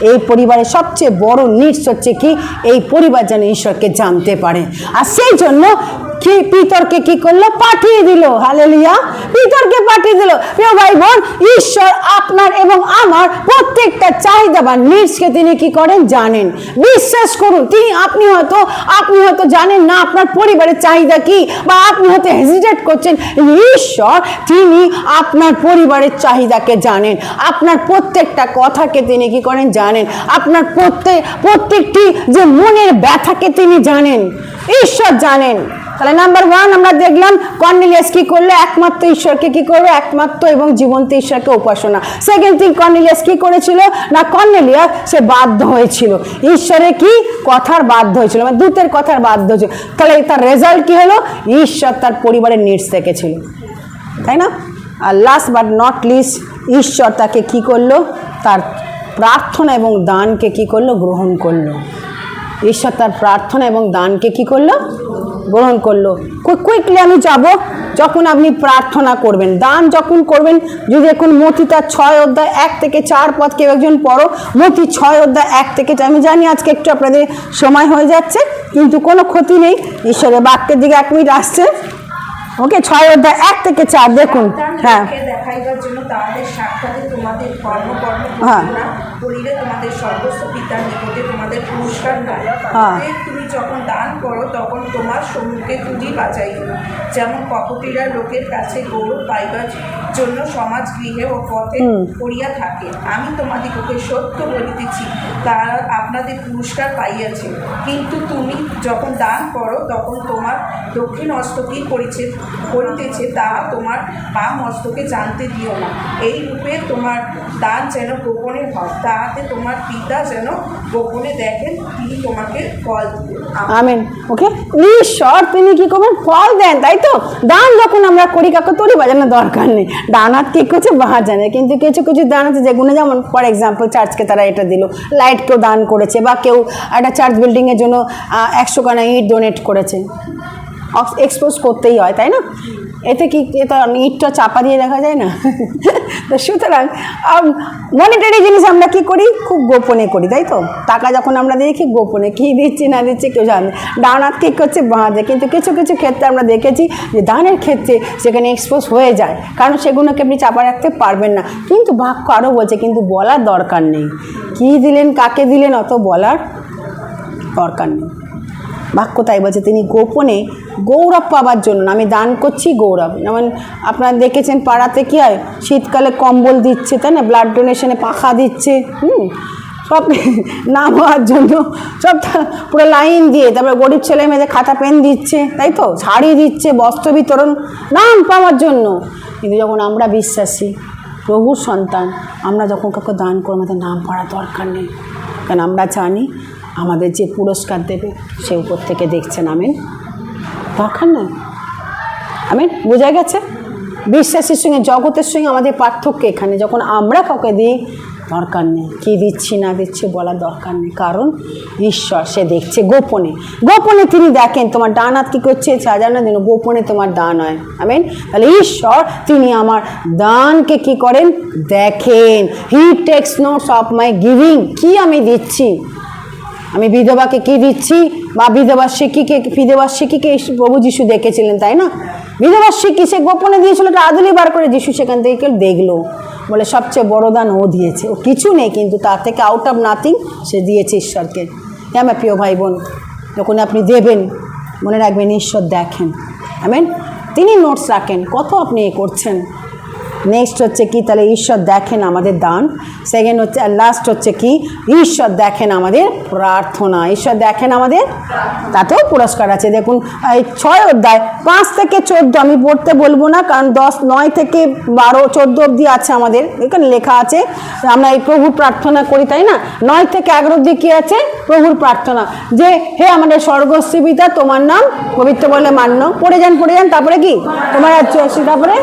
এই পরিবারের সবচেয়ে বড় নিডস হচ্ছে কি, এই পরিবার যেন ঈশ্বরকে জানতে পারে, আর সেই জন্য কি পিতরকে কি করলো, পাঠিয়ে দিল। হালেলুয়া। পিতরকে পাঠিয়ে দিল। প্রিয় ভাই বোন, ঈশ্বর আপনার এবং আমার প্রত্যেকটা চাহিদা বা নিডসকে তিনি কি করেন, জানেন। বিশ্বাস করুন, আপনি হয়তো জানেন না আপনার পরিবারের চাহিদা কি, বা আপনি হয়তো হেজিটেট করছেন। ঈশ্বর তিনি আপনার পরিবারের চাহিদাকে জানেন, আপনার প্রত্যেকটা কথাকে তিনি কি করেন, জানেন, আপনার প্রত্যেকটি যে মনের ব্যথাকে তিনি জানেন, ঈশ্বর জানেন। তাহলে নাম্বার 1 আমরা দেখলাম কর্নেলিয়াস কি করলো, একমাত্র ঈশ্বরকে কি করবে, একমাত্র এবং জীবন্ত ঈশ্বরকে উপাসনা। সেকেন্ড থিং, কর্নেলিয়াস কি করেছিল না, কর্নেলিয়াস সে বাধ্য হয়েছিল, ঈশ্বরের কি কথার বাধ্য হয়েছিল, মানে দূতের কথার বাধ্য হয়েছিল। তাহলে তার রেজাল্ট কি হলো, ঈশ্বর তার পরিবারের নিডস দেখেছিল, তাই না? আর লাস্ট বাট নট লিস্ট, ঈশ্বর তাকে কি করলো, তার প্রার্থনা এবং দানকে কি করলো, গ্রহণ করলো। ঈশ্বর তার প্রার্থনা এবং দানকে কি করলো, গ্রহণ করলো। কুইকলি আমি যাব, যখন আপনি প্রার্থনা করবেন, দান যখন করবেন, যদি এখন মতি তার 6 অধ্যায় 1 থেকে 4 পদ কেউ একজন পড়ো, মতি 6 অধ্যায় 1 থেকে 4। আমি জানি আজকে একটু আপনাদের সময় হয়ে যাচ্ছে, কিন্তু কোনো ক্ষতি নেই, ঈশ্বরের বাক্যের দিকে 1 মিনিট আসছে। ওকে, 6 অধ্যায় 1 থেকে 4 দেখুন। হ্যাঁ, দেখাইবার জন্য তাহাদের সাক্ষাতে তোমাদের কর্ম হ্যাঁ। না করিলে তোমাদের সর্বস্ব পিতার নিকটে তোমাদের পুরস্কার পায়। হ্যাঁ। তুমি যখন দান করো তখন তোমার সম্মুখে তুলি বাজাইও, যেমন কপটিরা লোকের কাছে গৌরব পাইবার জন্য সমাজ গৃহে ও পথে করিয়া থাকে। আমি তোমাদিগকে সত্য বলিতেছি, তারা আপনাদের পুরস্কার পাইয়াছে। কিন্তু তুমি যখন দান করো তখন তোমার দক্ষিণ হস্ত কি করিতেছে তাহা তোমার বাম হস্তকে জানতে দিও না। এই রূপে তোমার দান যেন গোপনে হয়, তাহাতে তোমার পিতা যেন গোপনে দেখেন, তিনি তোমাকে ফল দিবেন। আমেন। ওকে, ঈশ্বর তিনি কি করবেন? ফল দেন, তাই তো? দান যখন আমরা করি কাউকে তরি বাজানোর দরকার নেই, ডান হাত ঠিক করছে বাঁ হাত জানে। কিন্তু কিছু কিছু দান আছে যেগুলো, যেমন ফর এক্সাম্পল চার্চকে তারা এটা দিল, লাইট কেউ দান করেছে, বা কেউ একটা চার্চ বিল্ডিংয়ের জন্য 100 খানা ইট ডোনেট করেছে, এক্সপোজ করতেই হয়, তাই না? এতে কি এটা ইটটা চাপা দিয়ে দেখা যায় না? তো সুতরাং মনিটারি জিনিস আমরা কি করি? খুব গোপনে করি, তাই তো? টাকা যখন আমরা দেখি গোপনে, কী দিচ্ছি না দিচ্ছি কেউ জানে, ডান হাত ঠিক করছে বাঁ হাতে। কিন্তু কিছু কিছু ক্ষেত্রে আমরা দেখেছি যে দানের ক্ষেত্রে সেখানে এক্সপোজ হয়ে যায়, কারণ সেগুলোকে আপনি চাপা রাখতে পারবেন না। কিন্তু বাক্য আরও বলছে, কিন্তু বলার দরকার নেই, কী দিলেন কাকে দিলেন অত বলার দরকার নেই। বাক্য তাই বলছে, তিনি গোপনে গৌরব পাবার জন্য। আমি দান করছি গৌরব, যেমন আপনারা দেখেছেন পাড়াতে কী হয়, শীতকালে কম্বল দিচ্ছে, তাই না? ব্লাড ডোনেশনে পাখা দিচ্ছে, সব নাম হওয়ার জন্য সব পুরো লাইন দিয়ে, তারপরে গরিব ছেলে মেয়েদের খাতা পেন দিচ্ছে, তাই তো? শাড়ি দিচ্ছে, বস্ত্র বিতরণ, নাম পাওয়ার জন্য। কিন্তু যখন আমরা বিশ্বাসী প্রভুর সন্তান, আমরা যখন কাউকে দান করবো, আমাদের নাম পড়ার দরকার নেই, কারণ আমরা জানি আমাদের যে পুরস্কার দেবে সে উপর থেকে দেখছেন। আমেন। দরকার নেই। আমেন। বোঝা গেছে? বিশ্বাসের সঙ্গে জগতের সঙ্গে আমাদের পার্থক্য এখানে। যখন আমরা কাউকে দিই, দরকার নেই কী দিচ্ছি না দিচ্ছি বলার দরকার নেই, কারণ ঈশ্বর সে দেখছে গোপনে। গোপনে তিনি দেখেন তোমার ডান হাত কী করছে, সাজানোর জন্য গোপনে তোমার দান হয়। আমেন। তাহলে ঈশ্বর তিনি আমার দানকে কি করেন? দেখেন। He takes notes of my giving. কি আমি দিচ্ছি, আমি বিধবাকে কি দিচ্ছি, বা বিধবার শিক্ষিকে প্রভু যিশু দেখেছিলেন, তাই না? বিধবার শিক্ষি সে গোপনে দিয়েছিল, একটা আদলি বার করে যিশু সেখান থেকে কেউ দেখলো, বলে সবচেয়ে বড় দান ও দিয়েছে, ও কিছু নেই কিন্তু তার থেকে আউট অফ নাথিং সে দিয়েছে ঈশ্বরকে। হ্যাঁ আমার প্রিয় ভাই বোন, যখন আপনি দেবেন মনে রাখবেন ঈশ্বর দেখেন। আমেন। তিনি নোটস রাখেন কত আপনি এ করছেন। নেক্সট হচ্ছে কি, তাহলে ঈশ্বর দেখেন আমাদের দান। সেকেন্ড হচ্ছে, লাস্ট হচ্ছে কি, ঈশ্বর দেখেন আমাদের প্রার্থনা। ঈশ্বর দেখেন আমাদের, তাতেও পুরস্কার আছে। দেখুন এই 6 অধ্যায় 5 থেকে 14, আমি পড়তে বলবো না, কারণ 9 থেকে 12, 14 অবধি আছে আমাদের এখানে লেখা আছে। আমরা এই প্রভুর প্রার্থনা করি, তাই না? 9 থেকে 11 অবধি কী আছে? প্রভুর প্রার্থনা, যে হে আমাদের স্বর্গস্থ পিতা, তোমার নাম পবিত্র বলে মান্য। পড়ে যান তারপরে কি তোমার রাজ্য আসে, তারপরে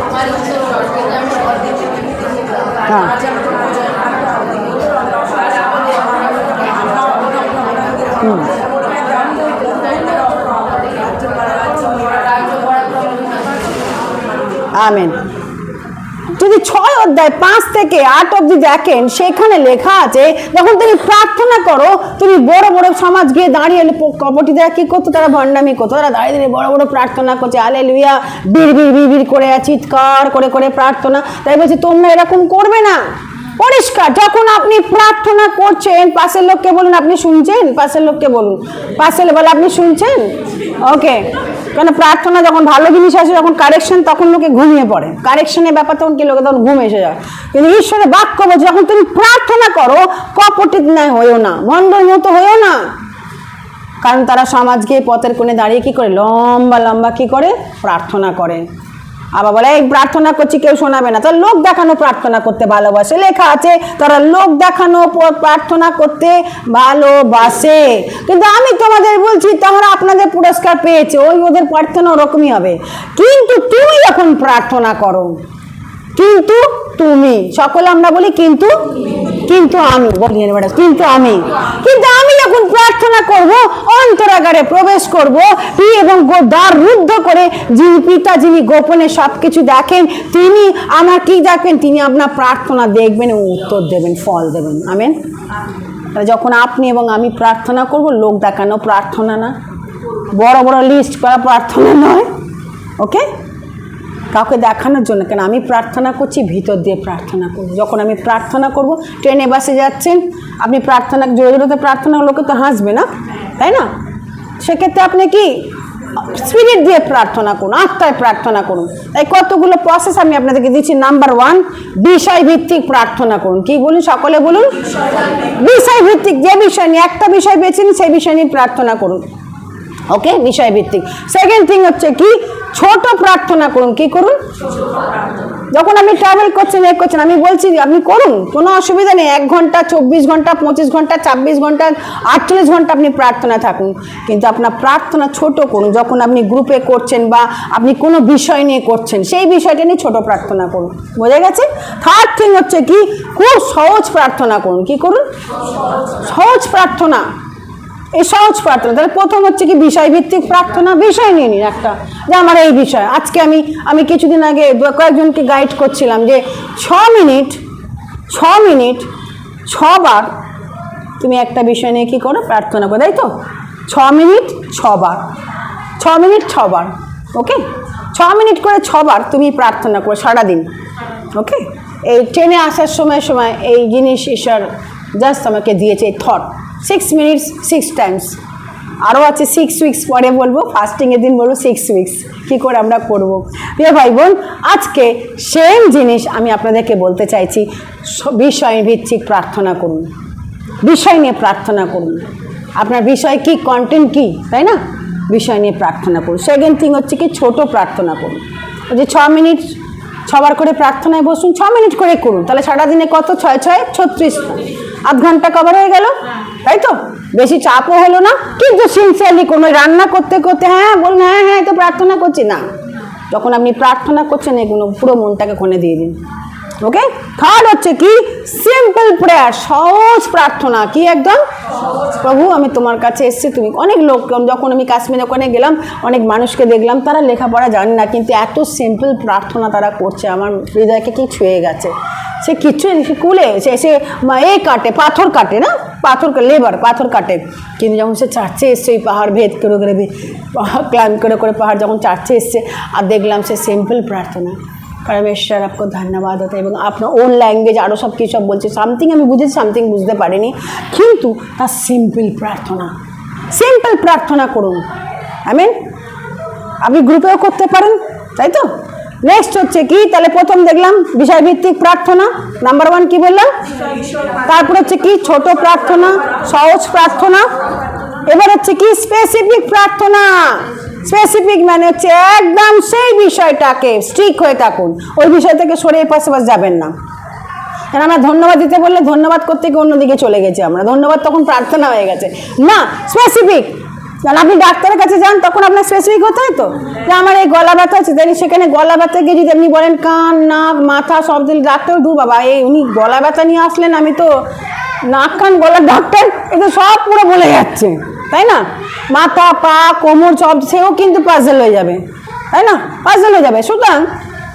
হ্যাঁ আমেন। যদি 6 অধ্যায় 5 থেকে 8 অবধি দেখেন, সেখানে লেখা আছে যখন তুমি প্রার্থনা করো, তুমি বড় বড় সমাজ গিয়ে দাঁড়িয়ে, কপটিরা কী করতো? তারা ভণ্ডামি করতো, তারা দাঁড়িয়ে দাঁড়িয়ে বড় বড় প্রার্থনা করছে, হালেলুয়া বিড় করে চিৎকার করে করে প্রার্থনা। তাই বলছি তোমরা এরকম করবে না। পরিষ্কার, যখন আপনি প্রার্থনা করছেন, পাশের লোককে বলুন আপনি শুনছেন, পাশের লোককে বলুন, পাশের বলে আপনি শুনছেন। ওকে, কেন প্রার্থনা যখন ভালো জিনিস আসে, যখন কারেকশন, তখন লোকে ঘুমিয়ে পড়ে। কারেকশনের ব্যাপার তখন কি লোকে তখন ঘুম এসে যায়। কিন্তু ঈশ্বরের বাক্য বলছে যখন তুমি প্রার্থনা করো, কপটির ন্যায় হয়েও না, ভণ্ডের মতো হয়েও না। কারণ তারা সমাজকে পথের কোণে দাঁড়িয়ে কি করে, লম্বা লম্বা কি করে প্রার্থনা করে। আবার বলে এই প্রার্থনা করছি কেউ শোনাবে না, তারা লোক দেখানো প্রার্থনা করতে ভালোবাসে। লেখা আছে তারা লোক দেখানো প্রার্থনা করতে ভালোবাসে। কিন্তু আমি তোমাদের বলছি তোমরা আপনাদের পুরস্কার পেয়েছে, ওদের প্রার্থনা ওরকমই হবে। কিন্তু তুমি যখন প্রার্থনা করো, কিন্তু তুমি, সকলে আমরা বলি কিন্তু আমি বলি, কিন্তু আমি যখন প্রার্থনা করব, অন্তরাগারে প্রবেশ করব এবং দ্বার রুদ্ধ করে যিনি পিতা, যিনি গোপনে সব কিছু দেখেন, তিনি আমার কি দেখবেন? তিনি আপনার প্রার্থনা দেখবেন এবং উত্তর দেবেন, ফল দেবেন। আমেন। যখন আপনি এবং আমি প্রার্থনা করব, লোক দেখানো প্রার্থনা না, বড় বড় লিস্ট করা প্রার্থনা নয়। ওকে, কাউকে দেখানোর জন্য কেন, আমি প্রার্থনা করছি ভিতর দিয়ে প্রার্থনা করব। যখন আমি প্রার্থনা করব, ট্রেনে বাসে যাচ্ছেন, আপনি প্রার্থনা জোরে জোরে প্রার্থনা, লোকে তো হাসবে না, তাই না? সেক্ষেত্রে আপনি কি স্পিরিট দিয়ে প্রার্থনা করুন, আত্মায় প্রার্থনা করুন। তাই কতগুলো প্রসেস আমি আপনাদেরকে দিচ্ছি। নাম্বার 1, বিষয়ভিত্তিক প্রার্থনা করুন। কি বলুন, সকলে বলুন? বিষয়ভিত্তিক, যে বিষয় নিয়ে একটা বিষয় বেছে নিন সেই বিষয় নিয়ে প্রার্থনা করুন। ওকে, বিষয়ভিত্তিক। সেকেন্ড থিং হচ্ছে কি, ছোট প্রার্থনা করুন। কি করুন? যখন আপনি ট্রাভেল করছেন, আমি বলছি আপনি করুন, কোনো অসুবিধা নেই। 1 ঘন্টা, 24 ঘন্টা, 25 ঘন্টা, 26 ঘন্টা, 48 ঘন্টা আপনি প্রার্থনা থাকুন, কিন্তু আপনার প্রার্থনা ছোট করুন। যখন আপনি গ্রুপে করছেন বা আপনি কোনো বিষয় নিয়ে করছেন, সেই বিষয়টা নিয়ে ছোট প্রার্থনা করুন। বোঝা গেছে? থার্ড থিং হচ্ছে কি, খুব সহজ প্রার্থনা করুন। কি করুন? সহজ প্রার্থনা। এই সহজ প্রার্থনা। তাহলে প্রথম হচ্ছে কি, বিষয়ভিত্তিক প্রার্থনা। বিষয় নিয়ে নিন একটা, যে আমার এই বিষয়। আজকে আমি কিছুদিন আগে কয়েকজনকে গাইড করছিলাম যে 6 মিনিট 6 বার তুমি একটা বিষয় নিয়ে কী করো, প্রার্থনা করো, তাই তো? 6 মিনিট 6 বার, 6 মিনিট 6 বার। ওকে, 6 মিনিট করে 6 বার তুমি প্রার্থনা করো সারাদিন। ওকে, এই ট্রেনে আসার সময় এই জিনিস ঈশ্বর জাস্ট আমাকে দিয়েছে, এই থট। 6 minutes 6 Times. আরও আছে 6 উইকস, পরে বলবো, ফাস্টিংয়ের দিন বলবো 6 উইকস কী করে আমরা করবো। প্রিয় ভাই বোন, আজকে সেম জিনিস আমি আপনাদেরকে বলতে চাইছি, বিষয়ভিত্তিক প্রার্থনা করুন। বিষয় নিয়ে প্রার্থনা করুন। আপনার বিষয় কি, কন্টেন্ট কি, তাই না? বিষয় নিয়ে প্রার্থনা করুন। সেকেন্ড থিং হচ্ছে কি, ছোট প্রার্থনা করুন। যে 6 মিনিট 6 বার করে প্রার্থনায় বসুন, 6 মিনিট করে করুন। তাহলে সারাদিনে কত? 6 6 36, আধ ঘন্টা কভার হয়ে গেল, তাই তো? বেশি চাপও হলো না, কিন্তু সিনসিয়ারলি কোনো রান্না করতে করতে বলুন হ্যাঁ তো প্রার্থনা করছি না। যখন আপনি প্রার্থনা করছেন, এগুলো পুরো মনটাকে কোণে দিয়ে দিন। ওকে, থার্ড হচ্ছে কি, সিম্পল প্রেয়ার, সহজ প্রার্থনা। কি একদম, প্রভু আমি তোমার কাছে এসেছি, তুমি। অনেক লোক, যখন আমি কাশ্মীরে ওখানে গেলাম, অনেক মানুষকে দেখলাম তারা লেখাপড়া জানে না, কিন্তু এত সিম্পল প্রার্থনা তারা করছে, আমার হৃদয়কে কি ছুঁয়ে গেছে। সে কিচ্ছু কুলে সে কাটে, পাথর কাটে না, লেবার পাথর কাটে, কিন্তু যখন সে চার্চে এসছে, ওই পাহাড় ভেদ করে ক্লাইম্ব করে পাহাড় যখন চার্চে এসছে, আর দেখলাম সে সিম্পল প্রার্থনা। परमेश्वर आपको धन्यवाद होता है এবং আপনার ওন ল্যাঙ্গুয়েজ আরও সব কিছু সব বলছে, সামথিং আমি বুঝেছি, সামথিং বুঝতে পারিনি, কিন্তু তার সিম্পল প্রার্থনা করুন। আমিন। আপনি গ্রুপেও করতে পারেন, তাই তো? নেক্সট হচ্ছে কি, তাহলে প্রথম দেখলাম বিষয়ভিত্তিক প্রার্থনা, নাম্বার 1 কি বললাম? তারপর হচ্ছে কি, ছোট প্রার্থনা, সহজ প্রার্থনা। এবার হচ্ছে কি, স্পেসিফিক প্রার্থনা। স্পেসিফিক মানে হচ্ছে একদম সেই বিষয়টাকে স্ট্রিক হয়ে থাকুন, ওই বিষয় থেকে সরে পাশে যাবেন না। কারণ আমরা ধন্যবাদ দিতে বললে ধন্যবাদ করতে গিয়ে অন্যদিকে চলে গেছি আমরা, ধন্যবাদ তখন প্রার্থনা হয়ে গেছে না, স্পেসিফিক। কারণ আপনি ডাক্তারের কাছে যান, তখন আপনার স্পেসিফিক হতে হয় তো, যে আমার এই গলা ব্যথা আছে, তাই সেখানে গলা ব্যথা গিয়ে যদি আপনি বলেন কান, নাক, মাথা সব দিলে, ডাক্তার দূর বাবা, উনি গলা ব্যথা নিয়ে আসলেন, আমি তো নাক কান গলার ডাক্তার, এটা সব পুরো বলে যাচ্ছে, তাই না? মাথা, পা, কোমর সব, সেও কিন্তু পাজল হয়ে যাবে, তাই না? পাজল হয়ে যাবে। সুতরাং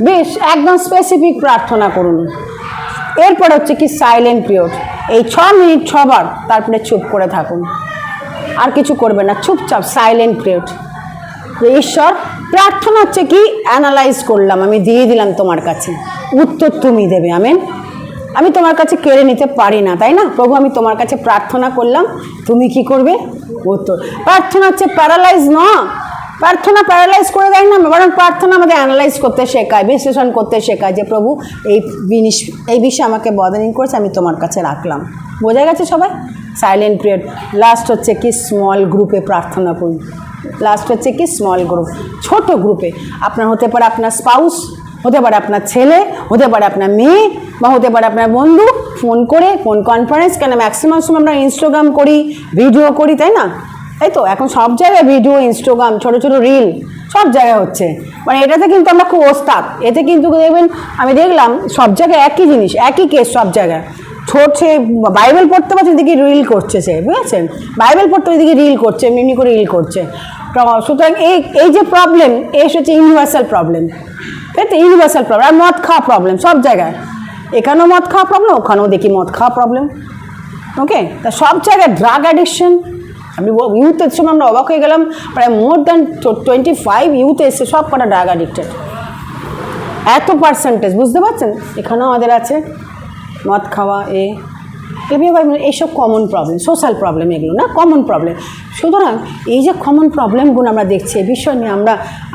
বেশ একদম স্পেসিফিক প্রার্থনা করুন। এরপর হচ্ছে কি, সাইলেন্ট পিরিয়ড। এই 6 মিনিট 6 বার, তারপরে চুপ করে থাকুন, আর কিছু করবে না, চুপচাপ সাইলেন্ট পিরিয়ড। যে ঈশ্বর, প্রার্থনা হচ্ছে কি, অ্যানালাইজ করলাম, আমি দিয়ে দিলাম তোমার কাছে, উত্তর তুমি দেবে। আমি তোমার কাছে কেড়ে নিতে পারি না, তাই না প্রভু? আমি তোমার কাছে প্রার্থনা করলাম, তুমি কি করবে? উত্তর। প্রার্থনা হচ্ছে প্যারালাইজ না, প্রার্থনা প্যারালাইজ করে দেয় না, বরং প্রার্থনা আমাদের অ্যানালাইজ করতে শেখায়, বিশ্লেষণ করতে শেখায়, যে প্রভু এই বিষয়ে আমাকে বর্ডারিং করেছে, আমি তোমার কাছে রাখলাম। বোঝা গেছে সবাই? Silent period. লাস্ট হচ্ছে কি, স্মল গ্রুপে প্রার্থনা করুন। লাস্ট হচ্ছে কি, স্মল গ্রুপ, ছোট গ্রুপে। আপনার হতে পারে আপনার স্পাউস, হতে পারে আপনার ছেলে, হতে পারে আপনার মেয়ে, বা হতে পারে আপনার বন্ধু, ফোন করে, ফোন কনফারেন্স। কেন ম্যাক্সিমাম সময় আমরা ইনস্টাগ্রাম করি, ভিডিও করি, তাই না? তাই তো, এখন সব জায়গায় ভিডিও, ইনস্টাগ্রাম, ছোটো ছোটো রিল সব জায়গায় হচ্ছে, মানে এটাতে কিন্তু আমরা খুব ওস্তাদ। এতে কিন্তু দেখবেন, আমি দেখলাম সব জায়গায় একই জিনিস, একই কেস সব জায়গায়। সে বাইবেল পড়তে পারছে, ওইদিকে রিল করছে, সে বুঝেছেন? বাইবেল পড়তে ওইদিকে রিল করছে, এমনি করে রিল করছে। সুতরাং এই যে প্রবলেম, হচ্ছে ইউনিভার্সাল প্রবলেম, তাই তো? Universal problem. আর মদ খাওয়া প্রবলেম সব জায়গায়, এখানেও মদ খাওয়া প্রবলেম, ওখানেও দেখি মদ খাওয়া প্রবলেম। ওকে, তা সব জায়গায় ড্রাগ অ্যাডিকশন। আমি ইউথের সময় আমরা অবাক হয়ে গেলাম, প্রায় মোর দ্যান 25 ইউথ এসছে, সব কটা ড্রাগ অ্যাডিক্টেড। এত পার্সেন্টেজ, বুঝতে পারছেন? এখানেও আমাদের আছে মদ খাওয়া, এইসব কমন প্রবলেম, সোশ্যাল প্রবলেম, এগুলো না কমন প্রবলেম। সুতরাং এই যে কমন প্রবলেমগুলো আমরা দেখছি, এই বিষয় নিয়ে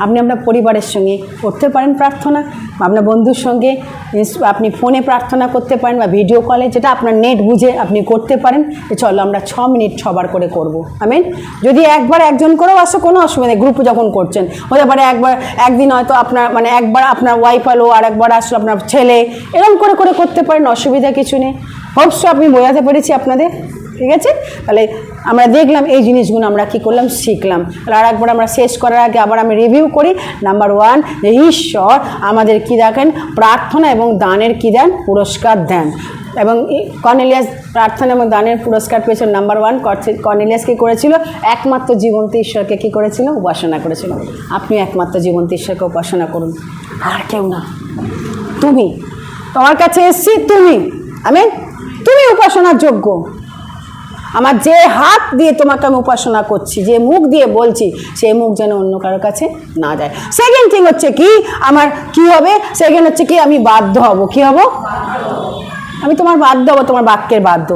আপনি আপনার পরিবারের সঙ্গে করতে পারেন প্রার্থনা, আপনার বন্ধুর সঙ্গে আপনি ফোনে প্রার্থনা করতে পারেন, বা ভিডিও কলে, যেটা আপনার নেট বুঝে আপনি করতে পারেন। চলো আমরা 6 মিনিট 6 বার করে করবো। আমিন। যদি একবার একজন করেও আসো কোনো অসুবিধা নেই, গ্রুপে যখন করছেন হতে পারে একদিন হয়তো আপনার মানে একবার আপনার ওয়াইফ হলো, আর একবার আসলো আপনার ছেলে, এরকম করে করে করতে পারেন, অসুবিধা কিছু নেই। হোপসো আপনি বোঝাতে পেরেছি আপনাদের, ঠিক আছে? তাহলে আমরা দেখলাম এই জিনিসগুলো আমরা কি করলাম, শিখলাম। তাহলে আর একবার আমরা শেষ করার আগে আবার আমি রিভিউ করি। নাম্বার 1, যে ঈশ্বর আমাদের কি দেখেন, প্রার্থনা এবং দানের কি দেন, পুরস্কার দেন। এবং কর্নেলিয়াস প্রার্থনা এবং দানের পুরস্কার পেয়েছিল। নাম্বার 1, কর্নেলিয়াস কী করেছিল, একমাত্র জীবন্ত ঈশ্বরকে কী করেছিল, উপাসনা করেছিল। আপনি একমাত্র জীবন্ত ঈশ্বরকে উপাসনা করুন, আর কেউ না। তোমার কাছে এসছি, তুমি উপাসনার যোগ্য। আমার যে হাত দিয়ে তোমাকে আমি উপাসনা করছি, যে মুখ দিয়ে বলছি, সেই মুখ যেন অন্য কারোর কাছে না যায়। সেকেন্ড থিং হচ্ছে কি, আমার কি হবে, সেকেন্ড হচ্ছে কি, আমি বাধ্য হব। কি হব? আমি তোমার বাধ্য হবো, তোমার বাক্যের বাধ্য।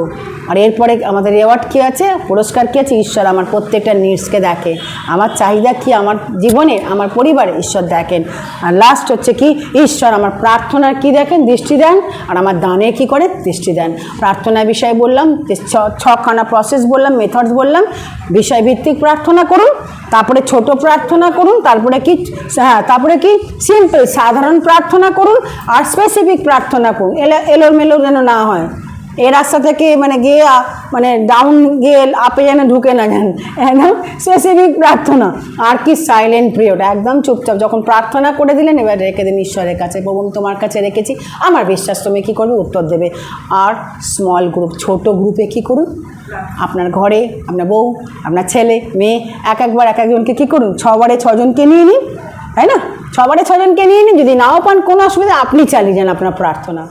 আর এরপরে আমাদের রেওয়ার্ড কী আছে, পুরস্কার কী আছে, ঈশ্বর আমার প্রত্যেকটা নিডসকে দেখে, আমার চাহিদা কি আমার জীবনে, আমার পরিবারে ঈশ্বর দেখেন। আর লাস্ট হচ্ছে কি, ঈশ্বর আমার প্রার্থনার কি দেখেন, দৃষ্টি দেন, আর আমার দানে কি করে, দৃষ্টি দেন। প্রার্থনার বিষয় বললাম, 6খানা প্রসেস বললাম, মেথডস বললাম। বিষয়ভিত্তিক প্রার্থনা করুন, তারপরে ছোট প্রার্থনা করুন, তারপরে কি সিম্পল সাধারণ প্রার্থনা করুন, আর স্পেসিফিক প্রার্থনা করুন। এলোমেলো যেন না হয়, এই রাস্তা থেকে গিয়ে ডাউন গিয়ে আপে যেন ঢুকে না যান, একদম স্পেসিফিক প্রার্থনা। আর কি সাইলেন্ট পিরিয়ড, একদম চুপচাপ যখন প্রার্থনা করে দিলেন, এবার রেখে দিন ঈশ্বরের কাছে, প্রভু তোমার কাছে রেখেছি, আমার বিশ্বাস তুমি কী করবে, উত্তর দেবে। আর স্মল গ্রুপ, ছোট গ্রুপে কী করুন, আপনার ঘরে আপনার বউ, আপনার ছেলে মেয়ে, একবার একজনকে কী করুন, 6 বারে 6 জনকে নিয়ে নিন, তাই না? 6 বারে 6 জনকে নিয়ে নিন। যদি নাও পান কোনো অসুবিধা, আপনি চালিয়ে যান আপনার প্রার্থনা।